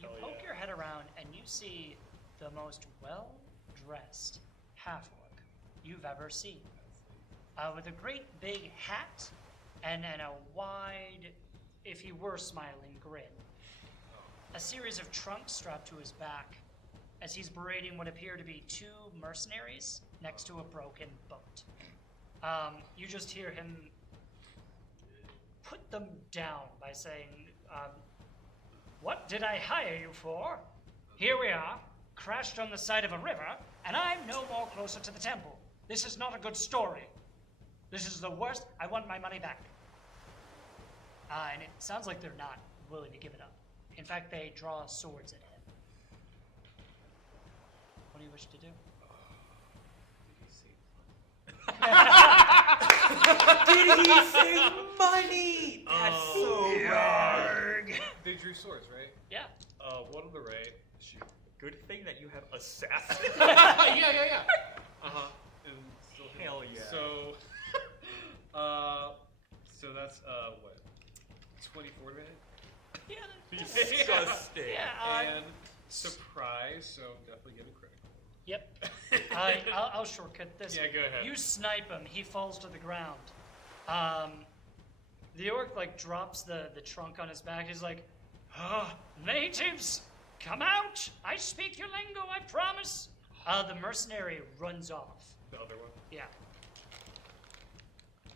You Hell poke yeah. your head around and you see the most well-dressed half-orc you've ever seen. With a great big hat and a wide, if he were smiling, grin. A series of trunks strapped to his back as he's berating what appear to be 2 mercenaries next to a broken boat. You just hear him put them down by saying, what did I hire you for? Here we are, crashed on the side of a river, and I'm no more closer to the temple. This is not a good story. This is the worst. I want my money back. And it sounds like they're not willing to give it up. In fact, they draw swords at him. What do you wish to do? Did he say Did he say money? That's so rad. They drew swords, right? Yeah. One on the right. Shoot. Good thing that you have assassin. yeah. Uh-huh. And still Hell yeah. So, so that's, what? 24 to hit? Yeah. Disgusting. Yeah. And surprise, so definitely get a critical. Yep. I'll shortcut this. Yeah, go ahead. You snipe him. He falls to the ground. The orc drops the trunk on his back. He's like, natives, come out! I speak your lingo. I promise. The mercenary runs off. The other one? Yeah.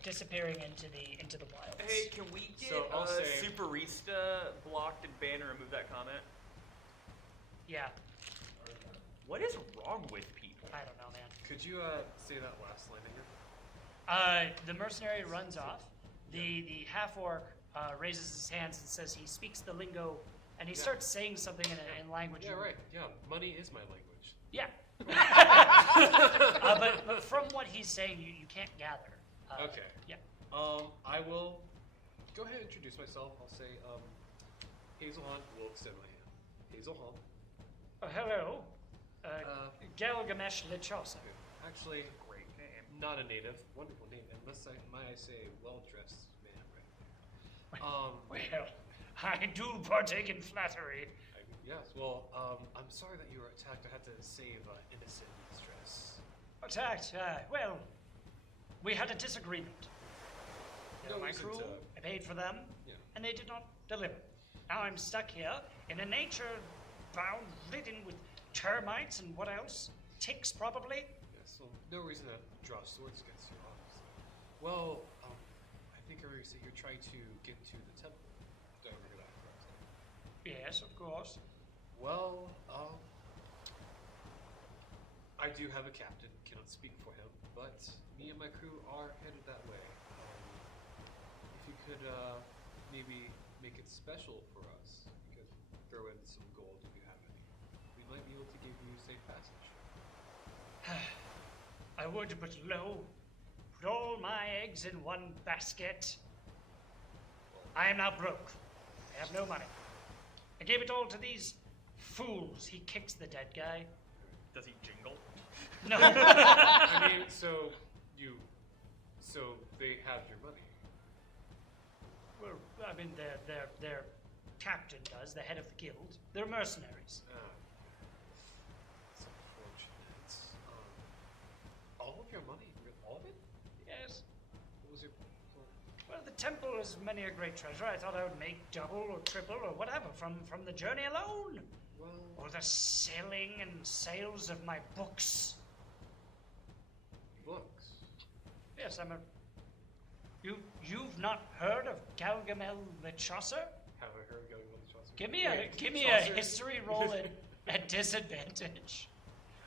Disappearing into the wilds. Hey, can we get So I'll say- Superista blocked and banned and remove that comment? Yeah. What is wrong with people? I don't know, man. Could you, say that last line again? The mercenary runs off. The half-orc raises his hands and says he speaks the lingo And he Yeah. starts saying something in language. Yeah, right. Yeah, money is my language. Yeah. But from what he's saying, you can't gather. Okay. Yeah. I will go ahead and introduce myself. I'll say, Hazel Hunt will extend my hand. Hazel Hunt. Hello. Galgamesh Lichosa. Actually, Great name. not a native. Wonderful name. And might I say, well-dressed man right there. Well, I do partake in flattery. Yes, well, I'm sorry that you were attacked. I had to save innocent distress. Attacked. Well, we had a disagreement. No My reason crew, to- I paid for them, Yeah. and they did not deliver. Now I'm stuck here in a nature bound, ridden with termites and what else? Ticks, probably? Yes, well, no reason to draw swords against you, obviously. Well, I think I already said you're trying to get to the temple. Did I remember that correctly? Yes, of course. Well, I do have a captain, cannot speak for him, but me and my crew are headed that way. If you could maybe make it special for us, you could throw in some gold if you have any. We might be able to give you safe passage. I would, but lo, put all my eggs in one basket. I am now broke. I have no money. I gave it all to these fools. He kicks the dead guy. Does he jingle? No. I mean, so they have your money. Well, I mean, their captain does, the head of the guild. They're mercenaries. It's unfortunate. All of your money? All of it? Yes. What was your... Well, the temple is many a great treasure. I thought I would make double or triple or whatever from the journey alone. Well... Or the selling and sales of my books. Books. Yes, I'm a... You've not heard of Galgamel the Chaucer? Have I heard going on the Chaucer? Give me Wait, a Chaucer? history roll at disadvantage.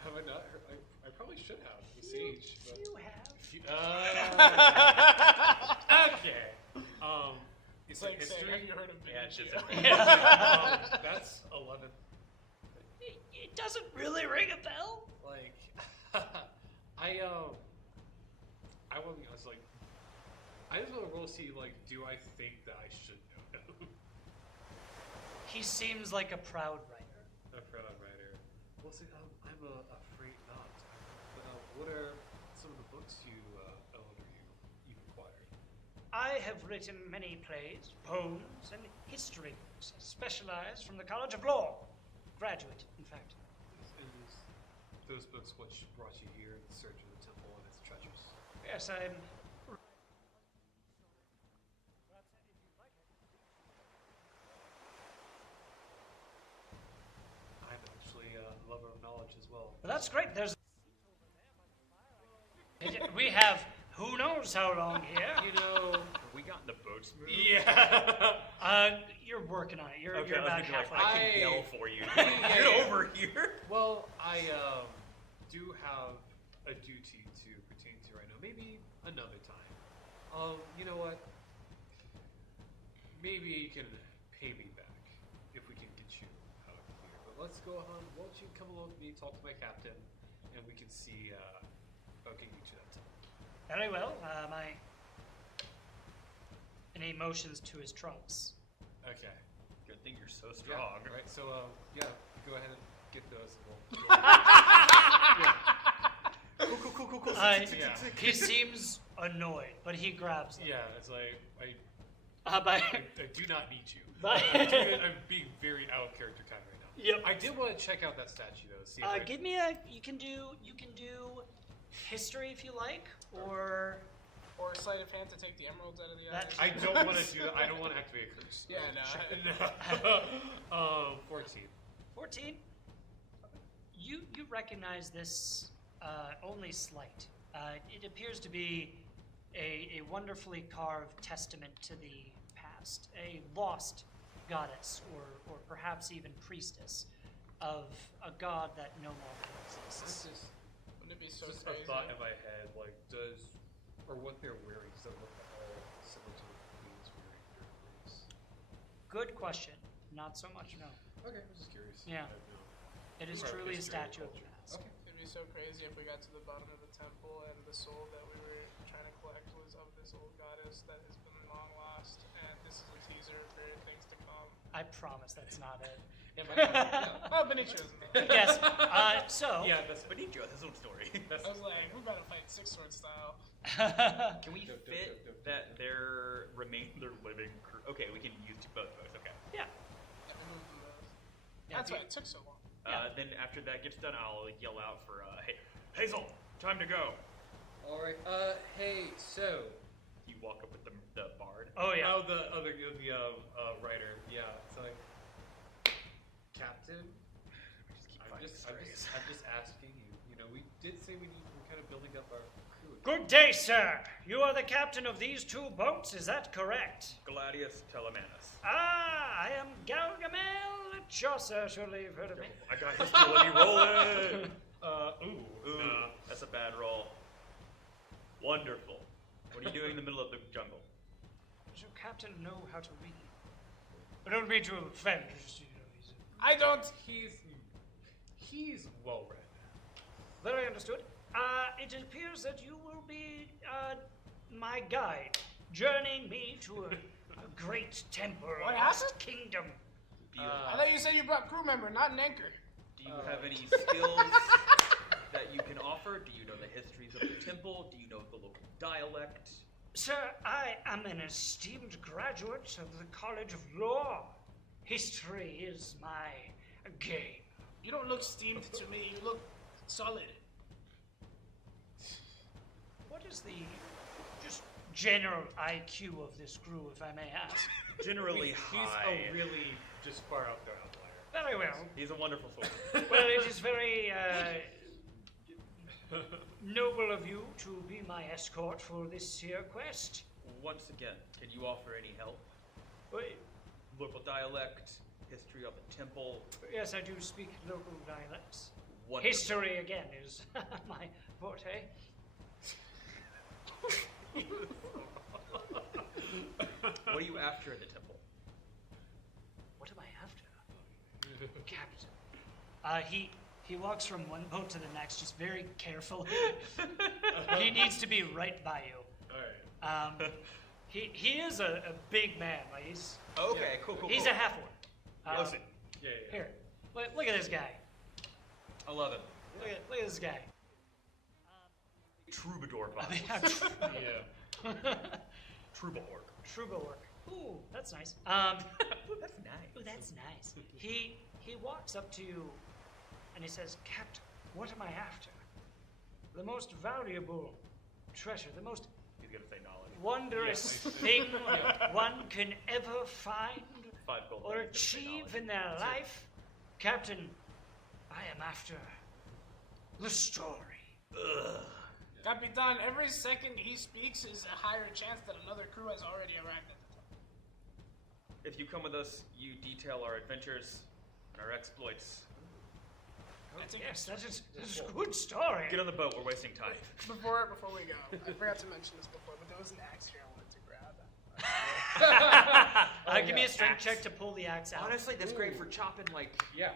Have I not heard? I probably should have. The siege. But... You have. Okay. It's It's like saying, history. have you heard of Yeah, it's Benicio? just That's 11. It doesn't really ring a bell. Like, I want to be honest. Like, I just want to roll to see. Like, do I think that I should know him? He seems like a proud writer. A proud writer. Well, see, I'm afraid not. But what are some of the books you own or you've acquired? I have written many plays, poems, and history books. I specialize from the College of Law. Graduate, in fact. And those books which brought you here in search of the temple and its treasures? Yes, I'm. I'm actually a lover of knowledge as well. Well, that's great. There's. We have who knows how long here. You know. Have we gotten the boats moved? Yeah. You're working on it. You're Okay, I was about gonna be like, halfway. I can I- yell for you. Yeah, Get yeah. over here. Well, I do have a duty to pertain to right now. Maybe another time. You know what? Maybe you can pay me back if we can get you out of here. But let's go on. Why don't you come along with me, talk to my captain, and we can see about getting you to that temple. Very well. And he motions to his trunks. Okay. Good thing you're so Yeah. strong. Right. So yeah, go ahead and get those, and we'll. Cool. Yeah. He seems annoyed, but he grabs them. Yeah, it's like By, I do not need you. Bye. I'm being very out of character kind of right now. Yep. I did want to check out that statue though. See if I, give me a. You can do history if you like, or Or sleight of hand to take the emeralds out of the That- eye. I don't want to do that. I don't want to activate a curse. Yeah, no. 14. 14. You recognize this only slight. It appears to be a wonderfully carved testament to the past, a lost goddess or perhaps even priestess of a god that no longer exists. Wouldn't it be so Just crazy? a thought in my head, like, or what they're wearing, does it look at all similar to what the queen's wearing during the race? Good question. not so much. No, Okay, I was just curious. Yeah. I have no- it is Part of truly a history and statue of the culture. past. Okay. It'd be so crazy if we got to the bottom of the temple and the soul that we were trying to collect was of this old goddess that has been long lost, and this is a teaser for things to come. I promise that's not it. Oh, Benicio isn't there. Yes. So. Yeah, that's it. Benicio has his own story. That's I was like, we're about to fight six sword style. Can we Dope, dope, fit dope, dope, that their living crew? Okay, we can use both of those. Okay. yeah. Yeah, we moved them both. Yeah, That's do- why it took so long. Then after that gets done, I'll yell out for Hazel, time to go. All right. Hey. So. You walk up with the bard. Oh yeah. Oh, the other writer. Yeah. So like, Captain. I'm just asking you. You know, we did say we're kind of building up our crew. Good day, sir. You are the captain of these two boats, is that correct? Gladius Telemanus. Ah, I am Gargamel Chaucer. Surely you've heard of me. I got his let me roll it. Ooh. That's a bad roll. Wonderful. What are you doing in the middle of the jungle? Does your captain know how to read? I don't mean to offend. Just, you know, I don't. He's well read. very understood. It appears that you will be my guide, journeying me to a great temple, What a lost happened? kingdom. Do you, I thought you said you brought crew member, not an anchor. do you have any skills that you can offer? Do you know the histories of the temple? Do you know the local dialect? Sir, I am an esteemed graduate of the College of Law. History is my game. You don't look steamed to me. You look solid. What is the just general IQ of this crew, if I may ask? Generally He's high. a really just far out there outlier. Very well. He's a wonderful swordsman. Well, it is very noble of you to be my escort for this here quest. Once again, can you offer any help? Wait, Local dialect, history of the temple. yes, I do speak local dialects. Wonderful. History, again, is my forte. What are you after in the temple? What am I after? Captain. He walks from one boat to the next, just very careful. He needs to be right by you. All right. He is a big man. Like he's Okay, cool. he's a half orc. Listen, Yeah. Here, look at this guy. I love it. Look at this guy. Troubadour I mean, vibes. Yeah. Troubadour. Troubadour. Ooh, that's nice. That's nice. Ooh, that's nice. He walks up to you and he says, Captain, what am I after? The most valuable treasure, the most He's gonna say knowledge. wondrous thing one can ever find 5 gold. or He's gonna say achieve knowledge. in their life. Captain, I am after the story. Ugh. Capitan, every second he speaks is a higher chance that another crew has already arrived at the temple. If you come with us, you detail our adventures and our exploits. That's a Yes, that's a good story. Get on the boat. We're wasting time. Before we go, I forgot to mention this before, but there was an axe here I wanted to grab. Give me a yeah, strength axe. check to pull the axe out. Honestly, that's great for chopping like. Yeah.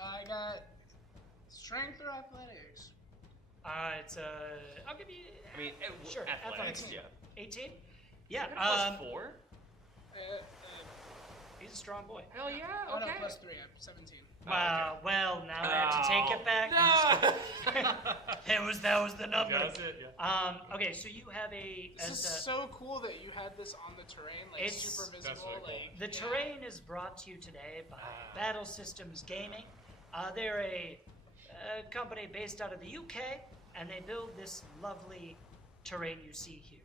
I got strength or athletics. It's I'll give you. I mean, sure, athletics. athletics. Yeah. 18. Yeah. +4. He's a strong boy. Hell yeah. Oh no, +3. I'm 17. Well, now I have to take it back. That was the number. That's it. Yeah. Okay, so you have a. This is as a- so cool that you had this on the terrain, like It's- super That's visible. really cool. Like The terrain is brought to you today by Battle Systems Gaming. They're a company based out of the UK, and they build this lovely terrain you see here.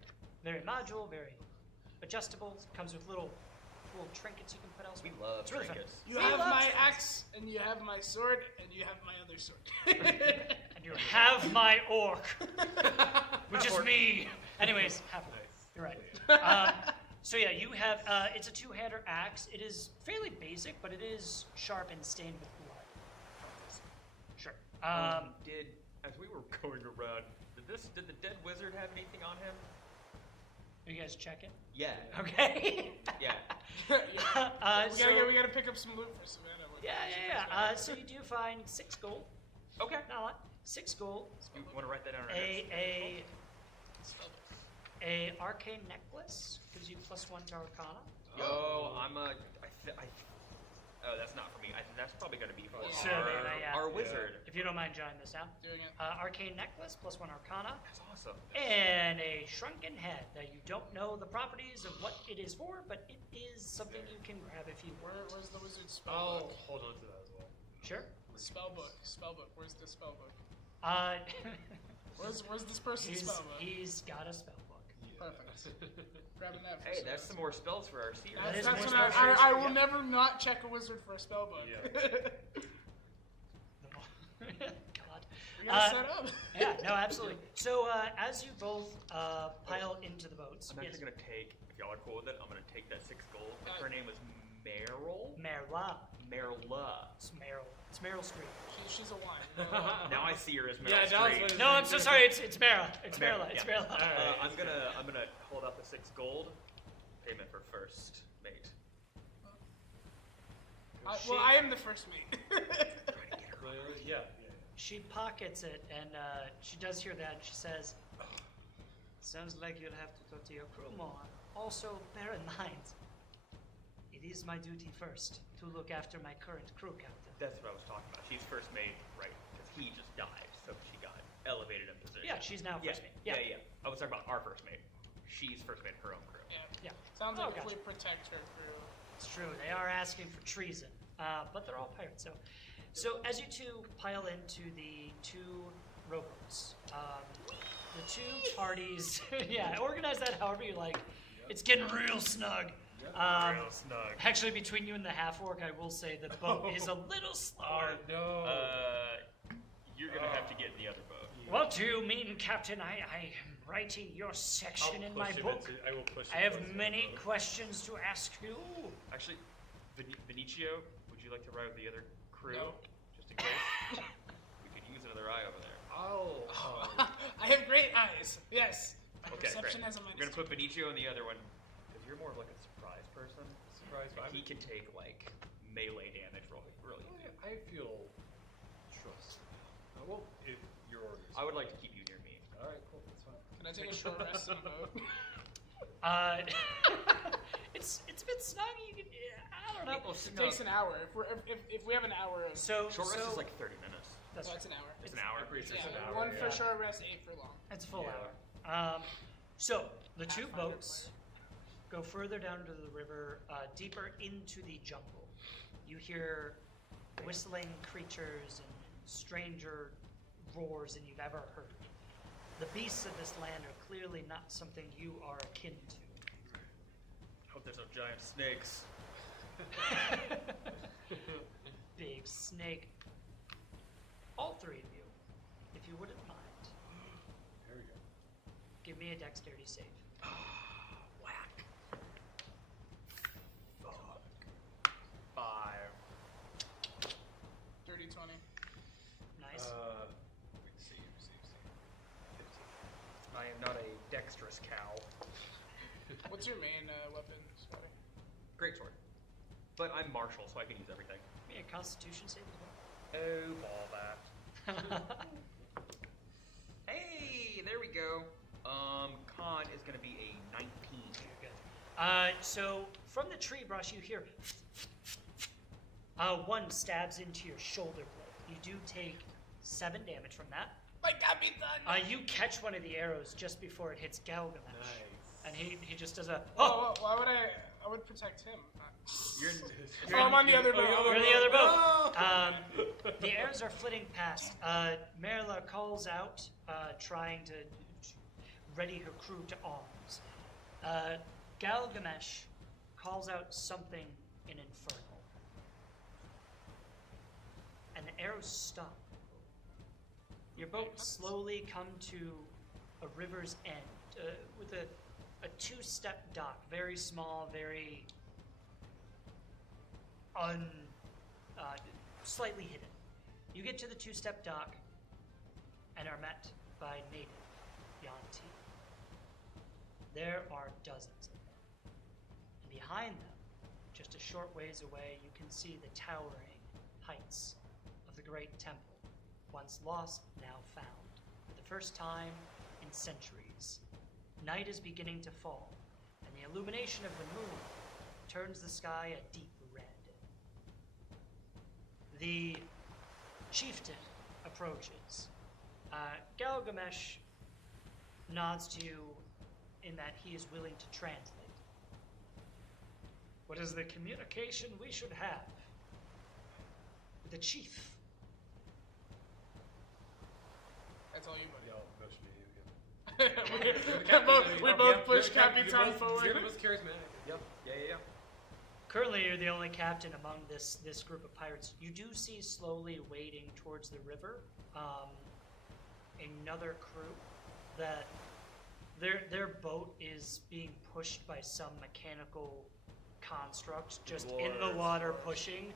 Very modular, very adjustable. Comes with little trinkets you can put elsewhere. We love It's really fun. trinkets. You We have love my trinkets. axe, and you have my sword, and you have my other sword. And you have my orc, which is me. Anyways, half of it. You're right. So yeah, you have. It's a two-hander axe. It is fairly basic, but it is sharp and stained with blood. Sure. As we were going around, did the dead wizard have anything on him? Are you guys checking? Yeah. Okay. Yeah. We gotta pick up some loot for Savannah. So you do find 6 gold. Okay. Not a lot. 6 gold. You want to write that down right now? A arcane necklace gives you +1 to Arcana. Yo, oh, that's not for me. That's probably going to be for Sure, yeah. our wizard. If you don't mind jotting this down. Doing it. Arcane necklace +1 Arcana. That's awesome. And a shrunken head that you don't know the properties of what it is for, but it is something you can grab if you want. Where's the wizard's spell I'll book? hold on to that as well. Sure. Spell book. Where's the spell book? Where's this person's spell book? He's got a spell book. Perfect. Grabbing that. For Hey, Savannah. that's some more spells for our seer. That is That's more what spell I book. will never not check a wizard for a spell book. Yeah. God. We gotta set up. Yeah, no, absolutely. So as you both pile into the boats, I'm actually going to take, if y'all are cool with it, I'm going to take that 6 gold. If her name was Meryl? Merla. Merla. It's Meryl. It's Meryl Streep. She's a wine. Now I see her as Meryl Yeah, now it's Streep. what it No, I'm so sorry. It's Mera. It's Merla. It's Yeah. Merla. I'm gonna hold out the 6 gold. Payment for first mate. I am the first mate. Clearly, yeah. She pockets it, and she does hear that, and she says, "Sounds like you'll have to talk to your crew more. Also, bear in mind, it is my duty first to look after my current crew captain." That's what I was talking about. She's first mate, right? Because he just died, so she got elevated in position. Yeah, she's now Yeah, first mate. yeah. I was talking about our first mate. She's first mate, her own crew. Yeah. Sounds Oh, like if we gotcha. protect her crew. It's true. They are asking for treason, but they're all pirates. So as you two pile into the 2 rowboats, the 2 parties, yeah, organize that however you like. It's getting real snug. Real snug. Actually, between you and the half orc, I will say the boat is a little slower. No. You're gonna have to get in the other boat. What do you mean, Captain? I am writing your section in my book. I will push. I have many questions to ask you. Actually, Benicio, would you like to ride with the other crew? No. Just in case. We could use another eye over there. Oh. I have great eyes. Yes. My Okay, perception great. has a We're minus. gonna put Benicio in the other one because you're more of like a surprise person. Surprise. And he can take like melee damage really easy. I feel trust. Well, if your orders. I would like to keep you near me. All right, cool. That's fine. Can I take a short rest in the boat? It's a bit snug. You can, I don't know. It takes an hour. If we have an hour of So Short rest is like 30 minutes. that's that's an hour. It's an hour. Pretty sure Yeah, it's an hour. one for yeah. short rest, 8 for long. It's a full Yeah. hour. So the 2 Pathfinder boats go further down to the river, deeper into the jungle. You hear whistling creatures and stranger roars than you've ever heard. The beasts of this land are clearly not something you are akin to. Hope there's no giant snakes. Big snake. All 3 of you, if you wouldn't mind, There we go. give me a dexterity save. Whack. Fuck. 5. Dirty 20. Nice. Wait, save. 15. I am not a dexterous cow. What's your main weapon, Scotty? Greatsword. But I'm martial, so I can use everything. Give me a constitution save as well. Oh, ball that. Hey, there we go. Con is gonna be a 19. So from the tree brush, you hear one stabs into your shoulder blade. You do take 7 damage from that. Like Kapitan! You catch one of the arrows just before it hits Galgamesh. Nice. And he just does a, Oh, why would I would protect him. You're, Oh, I'm on the other boat. You're in the other boat. The arrows are flitting past. Merla calls out, trying to ready her crew to arms. Galgamesh calls out something in Infernal. And the arrows stop. Your boat slowly come to a river's end with a 2-step dock, very small, very slightly hidden. You get to the 2-step dock and are met by native Yanti. There are dozens of them. And behind them, just a short ways away, you can see the towering heights of the great temple, once lost, now found. For the first time in centuries, night is beginning to fall, and the illumination of the moon turns the sky a deep red. The chieftain approaches. Galgamesh nods to you in that he is willing to translate. What is the communication we should have with the chief? That's all you, buddy. Yeah, motion to you again. we both push Capitan forward. You're the most charismatic. Yep. Yeah. Currently, you're the only captain among this group of pirates. You do see slowly wading towards the river another crew that their boat is being pushed by some mechanical construct just in the water pushing,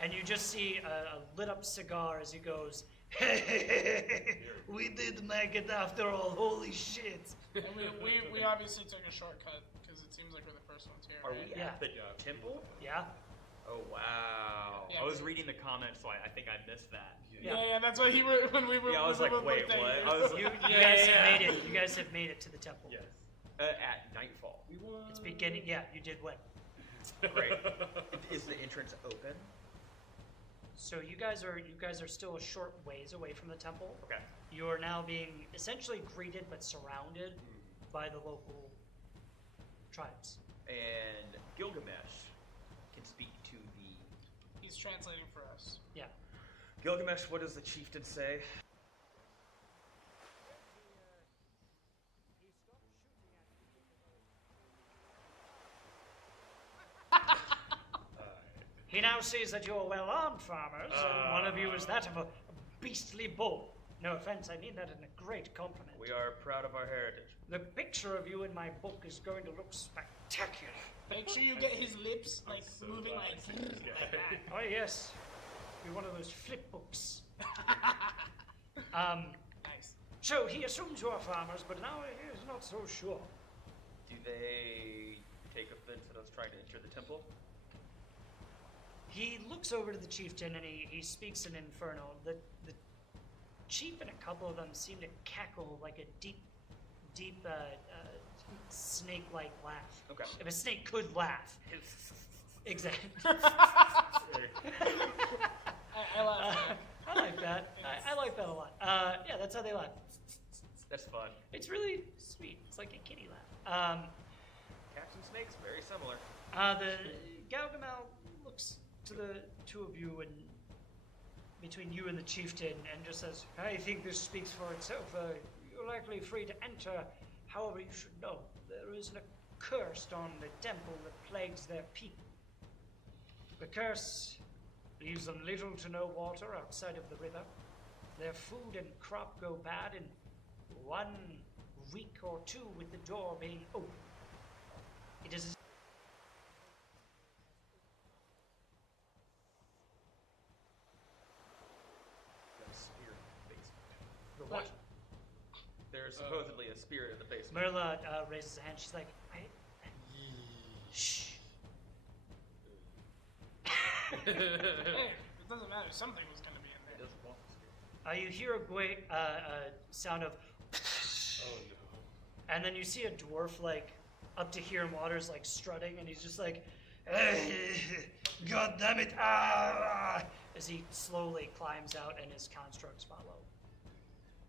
and you just see a lit up cigar as he goes, "Hey, we did make it after all, holy shit." And we obviously took a shortcut because it seems like we're the first ones here. Are right? we Yeah. at the temple? Yeah? Oh wow! Yeah. I was reading the comments, so I think I missed that. Yeah, that's why when we were. Yeah, I was we like, were wait, both there. what? I was You like, guys have made it. You guys have made it to the temple. Yes. At nightfall. We won. It's beginning. Yeah, you did win. Great. Is the entrance open? So you guys are still a short ways away from the temple. Okay. You are now being essentially greeted but surrounded by the local tribes. And Gilgamesh can speak to the. He's translating for us. Yeah. Gilgamesh, what does the chieftain say? He now sees that you are well-armed farmers, and one of you is that of a beastly bull. No offense, I mean that in a great compliment. We are proud of our heritage. The picture of you in my book is going to look spectacular. Make sure you get his lips like so moving glad like I see this guy. that. Oh yes, you're one of those flip books. Nice. So he assumes you are farmers, but now he is not so sure. Do they take offense at us trying to enter the temple? He looks over to the chieftain and he speaks in Infernal. The chief and a couple of them seem to cackle like a deep snake-like laugh. Okay. If a snake could laugh. Exactly. I laugh. man. I like that. I like that a lot. Yeah, that's how they laugh. That's fun. It's really sweet. It's like a kitty laugh. Cats and snakes, very similar. The Galgamel looks to the two of you and between you and the chieftain and just says, "I think this speaks for itself. You're likely free to enter. However, you should know there is a curse on the temple that plagues their people. The curse leaves them little to no water outside of the river. Their food and crop go bad in 1 week or 2 with the door being open. It is the what? There's supposedly a spirit in the basement. Merla raises a hand. She's like, shh. Hey, it doesn't matter. Something was gonna be in It there. doesn't want the spirit. You hear a great sound of, Oh no. and then you see a dwarf like up to here in water's like strutting, and he's just like, God damn it! As he slowly climbs out, and his constructs follow.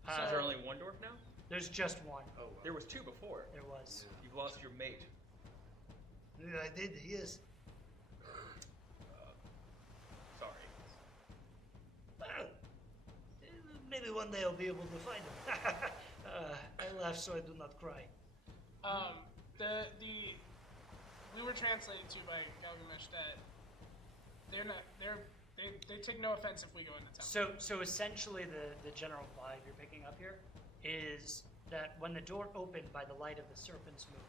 Is there only one dwarf now? There's just one. Oh wow. There was 2 before. There was. You've lost your mate. I did. Yes. Sorry. Well, maybe one day I'll be able to find him. I laugh so I do not cry. We were translated to by Galgamesh that they take no offense if we go in the temple. So essentially, the general vibe you're picking up here is that when the door opened by the light of the serpent's moon,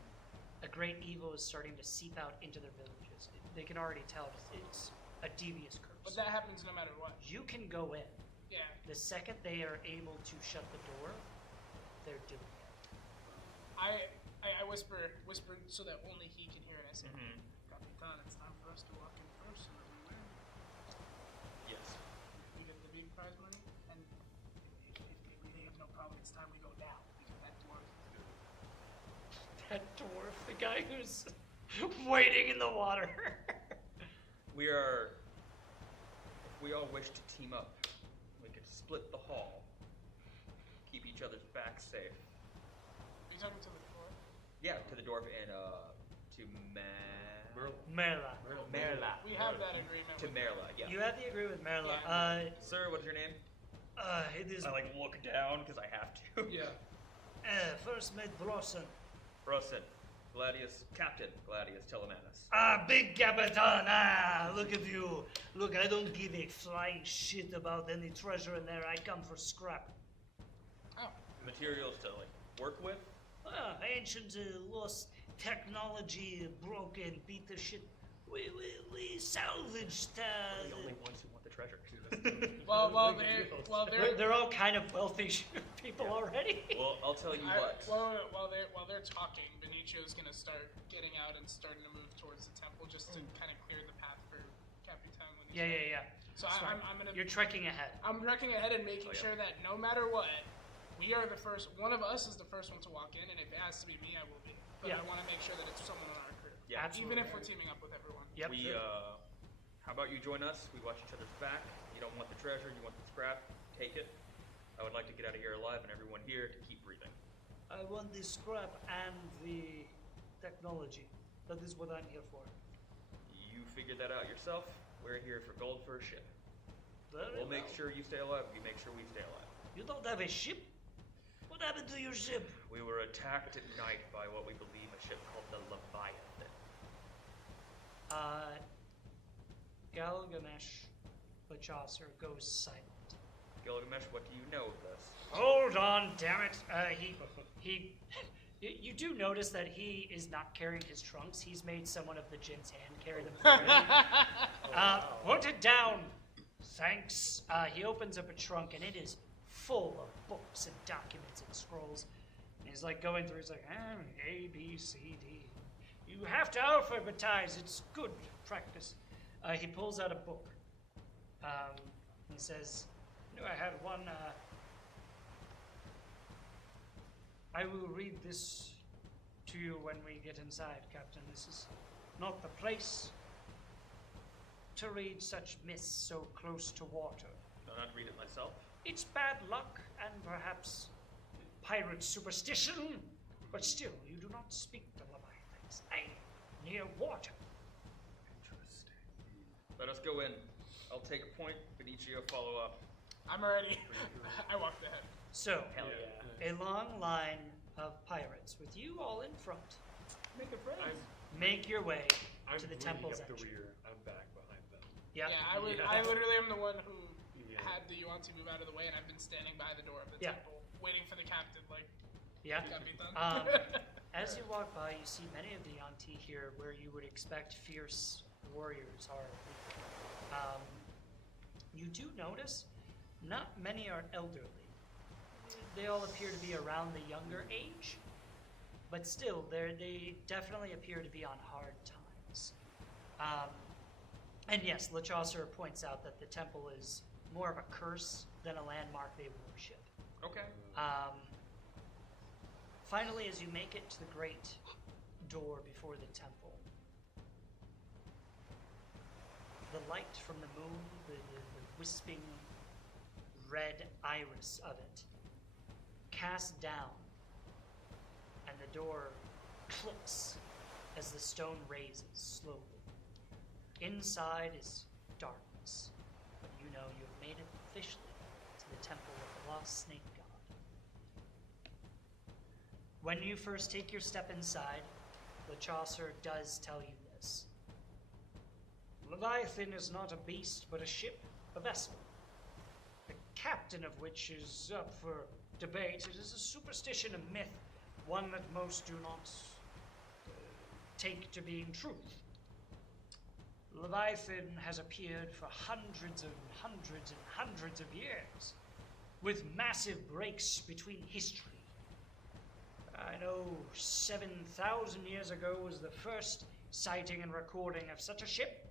a great evil is starting to seep out into their villages. They can already tell it's a devious curse. But that happens no matter what. You can go in. Yeah. The second they are able to shut the door, they're doing it. I I whisper so that only he can hear it. I say, Mhm. Capitan, it's time for us to walk in first, and then we win. Yes. We get the big prize money, and if we leave, no problem. It's time we go now because that dwarf. That dwarf, the guy who's waiting in the water. We are. If we all wish to team up, we could split the hall. Keep each other's backs safe. Are you talking to the dwarf? Yeah, to the dwarf and to Merla. Merla. We have that agreement. To with Merla, yeah. You have the agreement with Merla. Yeah. Sir, what is your name? It is I like look down because I have to. Yeah. First mate Brosen. Rosen, Gladius, Captain Gladius Telemanus. Big Capitan. Look at you. Look, I don't give a flying shit about any treasure in there. I come for scrap. Oh, Materials to like work with. Ancient lost technology, broken, beat the shit. We salvaged. We're the only ones who want the treasure. while They're all kind of wealthy people already. Well, I'll tell you what. while they're talking, Benicio's gonna start getting out and starting to move towards the temple just to kind of clear the path for Capitan when he's Yeah. So Smart. I'm gonna. You're trekking ahead. I'm wrecking ahead and making Oh, yeah. sure that no matter what, we are the first. One of us is the first one to walk in, and if it has to be me, I will be. But Yeah. I want to make sure that it's someone on our crew. Yeah. Even if we're teaming up with everyone. Yep. We how about you join us? We watch each other's back. You don't want the treasure, you want the scrap. Take it. I would like to get out of here alive, and everyone here to keep breathing. I want the scrap and the technology. That is what I'm here for. You figure that out yourself. We're here for gold for a ship. Very We'll make well. sure you stay alive. We make sure we stay alive. You don't have a ship? What happened to your ship? We were attacked at night by what we believe a ship called the Leviathan. Gilgamesh Chaucer goes silent. Gilgamesh, what do you know of this? Hold on, damn it. You do notice that he is not carrying his trunks. He's made someone of the Jin's hand carry them for him. Put it down. Thanks. He opens up a trunk and it is full of books and documents and scrolls. And he's like going through, he's like, A, B, C, D. You have to alphabetize. It's good practice. He pulls out a book. He says, I knew I had one. I will read this to you when we get inside, Captain. This is not the place to read such myths so close to water. Do not read it myself. It's bad luck and perhaps pirate superstition, but still, you do not speak the Leviathans. Near water. Interesting. Let us go in. I'll take a point. Benicio, follow up. I'm already. I walked ahead. So, Hell yeah. a long line of pirates with you all in front. Make a friend. Make your way I'm to the leading temple's up the entry. rear. I'm back behind them. Yep. Yeah, Yeah. I literally am the one who Yeah. had the Yuan-Ti move out of the way, and I've been standing by the door of the Yeah. temple, waiting for the captain. Like, Yeah. Capitan. As you walk by, you see many of the Yanti here where you would expect fierce warriors are. You do notice not many are elderly. They all appear to be around the younger age, but still, they definitely appear to be on hard times. And yes, LeChaucer points out that the temple is more of a curse than a landmark they worship. Okay. Finally, as you make it to the great door before the temple, the light from the moon, the wisping red iris of it, casts down, and the door clicks as the stone raises slowly. Inside is darkness, but you know you have made it officially to the temple of the lost snake god. When you first take your step inside, LeChaucer does tell you this. Leviathan is not a beast, but a ship, a vessel. The captain of which is up for debate. It is a superstition, a myth, one that most do not take to being truth. Leviathan has appeared for hundreds and hundreds and hundreds of years, with massive breaks between history. I know 7,000 years ago was the first sighting and recording of such a ship.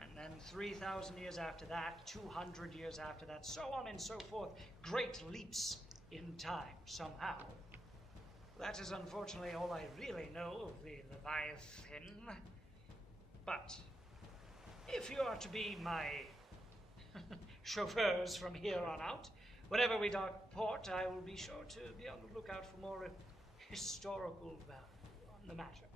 And then 3,000 years after that, 200 years after that, so on and so forth. Great leaps in time, somehow. That is unfortunately all I really know of the Leviathan. But if you are to be my chauffeurs from here on out, whenever we dock port, I will be sure to be on the lookout for more historical value on the matter.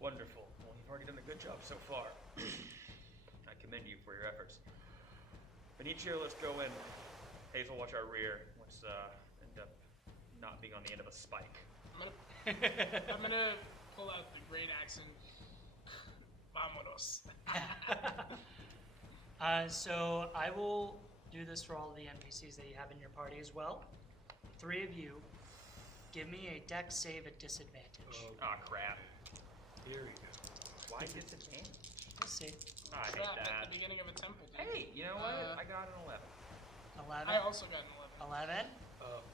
Wonderful. Well, you've already done a good job so far. I commend you for your efforts. Benicio, let's go in. Hazel, watch our rear. Let's end up not being on the end of a spike. I'm gonna pull out the great accent. Vámonos. So I will do this for all of the NPCs that you have in your party as well. 3 of you, give me a dex save at disadvantage. Ah, crap. Here we go. Why disadvantage? Let's see. I hate Trap at that. the beginning of a temple. Dude. Hey, you know what? I got an 11. 11. I also got an 11. 11.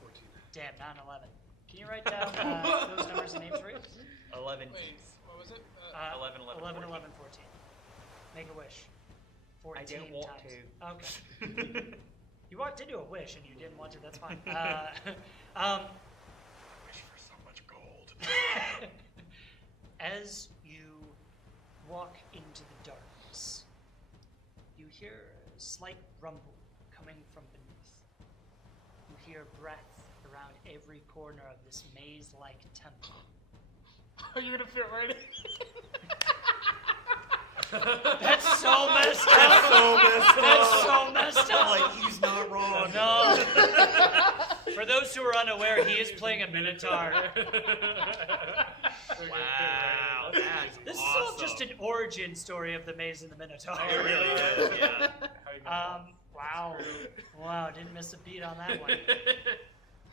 14. Damn, not an 11. Can you write down those numbers and names for you? 11. Wait, what was it? 11, 11, 11, 14. 11, 14. Make a wish. 14 I didn't want times. to. Okay. You walked into a wish and you didn't want to. That's fine. Wish for so much gold. As you walk into the darkness, you hear a slight rumble coming from beneath. You hear breath around every corner of this maze-like temple. Are you gonna fit right in? That's so messed up. That's so messed up. Like, he's not wrong. No. For those who are unaware, he is playing a Minotaur. Wow, that's This is awesome. all just an origin story of the Maze and the Minotaur. It really is, yeah. Wow. Wow, didn't miss a beat on that one.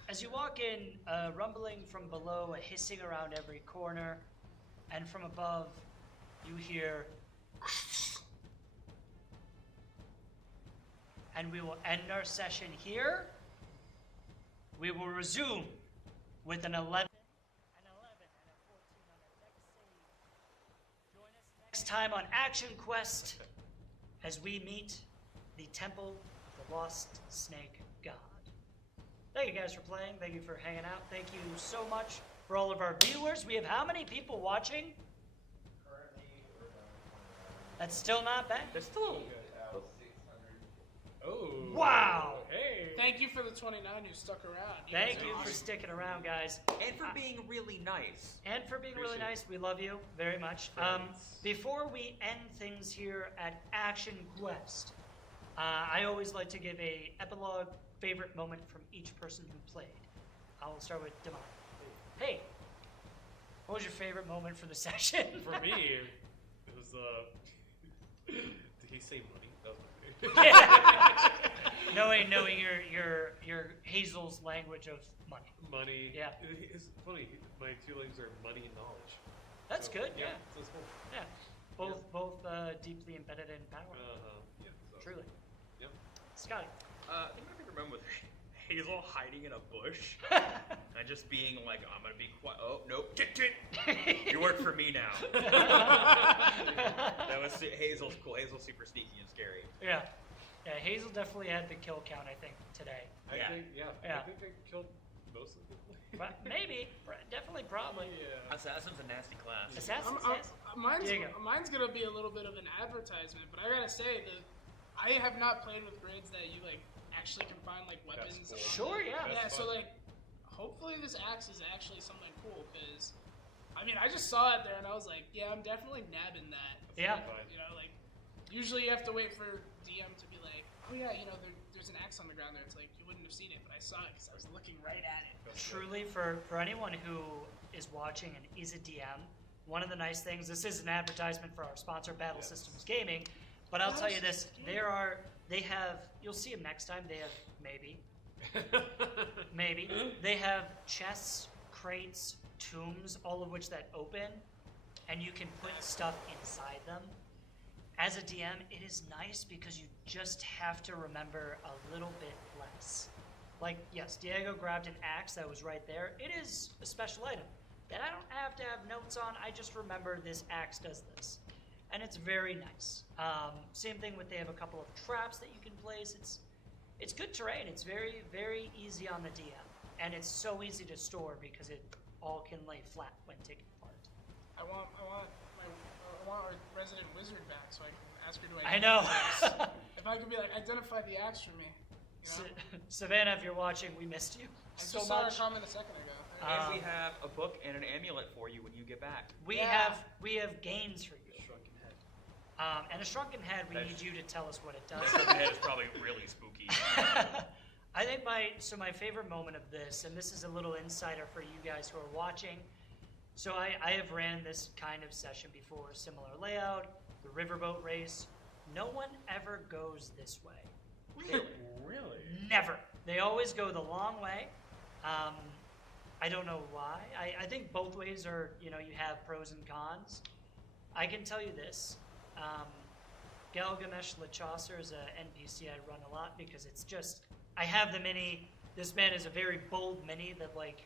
As you walk in, rumbling from below, a hissing around every corner, and from above, you hear. And we will end our session here. We will resume with an 11, an 11, and a 14 on our next save. Join us next time on Action Quest as we meet the Temple of the Lost Snake God. Thank you guys for playing. Thank you for hanging out. Thank you so much for all of our viewers. We have how many people watching? That's still not bad. There's still Oh. Wow. Hey. Thank you for the 29 who stuck around. Thank guys are you for awesome. sticking around, guys. and for being really nice. And for being really nice. We love you very much. Before we end things here at Action Quest, I always like to give a epilogue favorite moment from each person who played. I will start with Damon. Hey, what was your favorite moment for the session? For me, it was did he say money? That was my favorite. Yeah. knowing your Hazel's language of money. Money. Yeah. It's funny. My 2 legs are money and knowledge. That's So, good. Yeah. So it's cool. Yeah. Both deeply embedded in power. Yeah. So. Truly. Yep. Scotty. I think my favorite moment was Hazel hiding in a bush and just being like, I'm gonna be quiet. Oh, nope. You work for me now. That was Hazel's cool. Hazel's super sneaky and scary. Yeah. Yeah, Hazel definitely had the kill count, I think, today. I Yeah. think, Yeah. I think I killed most of them. But maybe. Definitely, probably. Yeah. Assassin's a nasty class. Assassins, I'm- yes. Mine's, Diego. mine's gonna be a little bit of an advertisement, but I gotta say that I have not played with grades that you like actually can find like weapons. cool. on Sure, it. yeah. Yeah, That's so fun. like, hopefully this axe is actually something cool because, I mean, I just saw it there and I was like, yeah, I'm definitely nabbing that. Yeah. Fine. You know, like, usually you have to wait for DM to be like, oh yeah, you know, there's an axe on the ground there. It's like you wouldn't have seen it, but I saw it because I was looking right at it. Truly, for anyone who is watching and is a DM, one of the nice things, this is an advertisement for our sponsor, Battle Systems Gaming, but I'll tell you this, they have, you'll see them next time, they have, maybe, they have chests, crates, tombs, all of which that open, and you can put stuff inside them. As a DM, it is nice because you just have to remember a little bit less. like, yes, Diego grabbed an axe that was right there. It is a special item that I don't have to have notes on. I just remember this axe does this. And it's very nice. Same thing with, they have a couple of traps that you can place. It's good terrain. It's very, very easy on the DM. And it's so easy to store because it all can lay flat when taken apart. I want our resident wizard back so I can ask her to I identify know. this. If I could be like, identify the axe for me. You know? Savannah, if you're watching, we missed you I so just saw much. her comment a second ago. And we have a book and an amulet for you when you get back. We Yeah. have gains for you. Shrunken head. And a shrunken head, we That's- need you to tell us what it does. That shrunken head is probably really spooky. I think my favorite moment of this, and this is a little insider for you guys who are watching. So I have ran this kind of session before, similar layout, the riverboat race. No one ever goes this way. Really? Never. They always go the long way. I don't know why. I think both ways are, you have pros and cons. I can tell you this. Galgamesh LeChaucer is an NPC I run a lot because it's just, I have the mini. This man is a very bold mini that, like,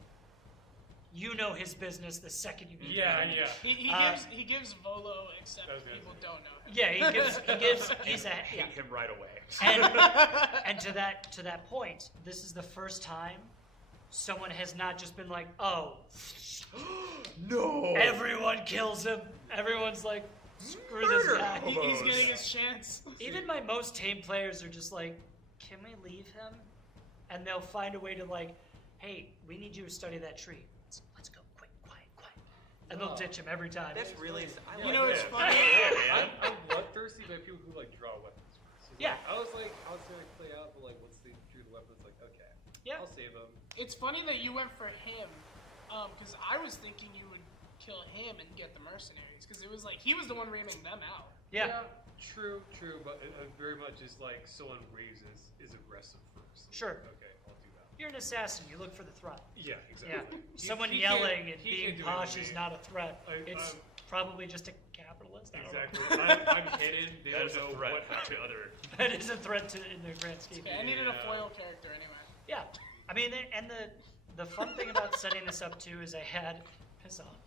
his business the second you meet him. Yeah. He gives Volo, except I was gonna people say. don't know him. Yeah, he's a, Hate yeah. him right away. And to that point, this is the first time someone has not just been like, oh, No. everyone kills him. Everyone's like, screw this Murder. guy. He's getting his chance. Even my most tame players are just like, can we leave him? And they'll find a way to, like, hey, we need you to study that tree. Let's go, quick, quiet. And they'll ditch him every time. That's really. I You like know, it's that. funny. I'm bloodthirsty by people who like draw weapons. So, Yeah. I was gonna play out, but like once they drew the weapons, like okay, Yeah. I'll save them. It's funny that you went for him, because I was thinking you would kill him and get the mercenaries, because it was like he was the one reaming them out. Yeah. True, but it very much is like someone raves is aggressive first. Sure. Okay, I'll do that. You're an assassin. You look for the threat. Yeah, Yeah. exactly. Someone He yelling can't- and he being can't do posh it is to me. not a threat. It's I'm- probably just a capitalist. I don't know. Exactly. I'm hidden. They That don't is a know threat what happened. to other. That is a threat in the grand scheme. Okay, I needed a Yeah. foil character anyway. Yeah, I mean, and the fun thing about setting this up too is I had piss off.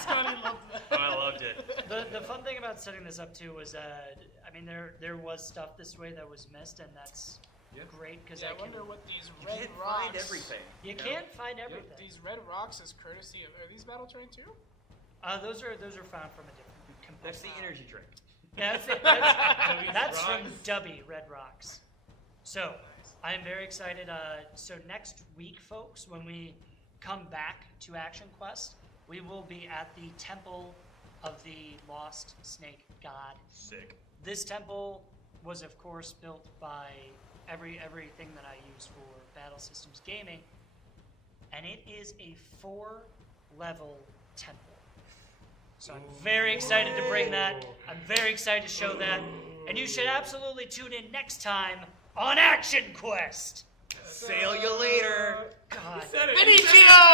Scotty loved that. Oh, I loved it. The fun thing about setting this up too was, I mean, there was stuff this way that was missed, and that's Yeah. great because Yeah, I I can. wonder what these You red can't rocks. find everything. You know? can't find everything. These red rocks is courtesy of. Are these battle terrain too? Those are found from a different component. That's the energy drink. Yeah, that's it. That's from Rocks. Dubby Red Rocks. So I am very excited. So next week, folks, when we come back to Action Quest, we will be at the Temple of the Lost Snake God. Sick. This temple was, of course, built by everything that I use for Battle Systems Gaming, and it is a 4-level temple. So I'm very excited to bring that. I'm very excited to show that. And you should absolutely tune in next time on Action Quest. Sail you later. God. Benicio!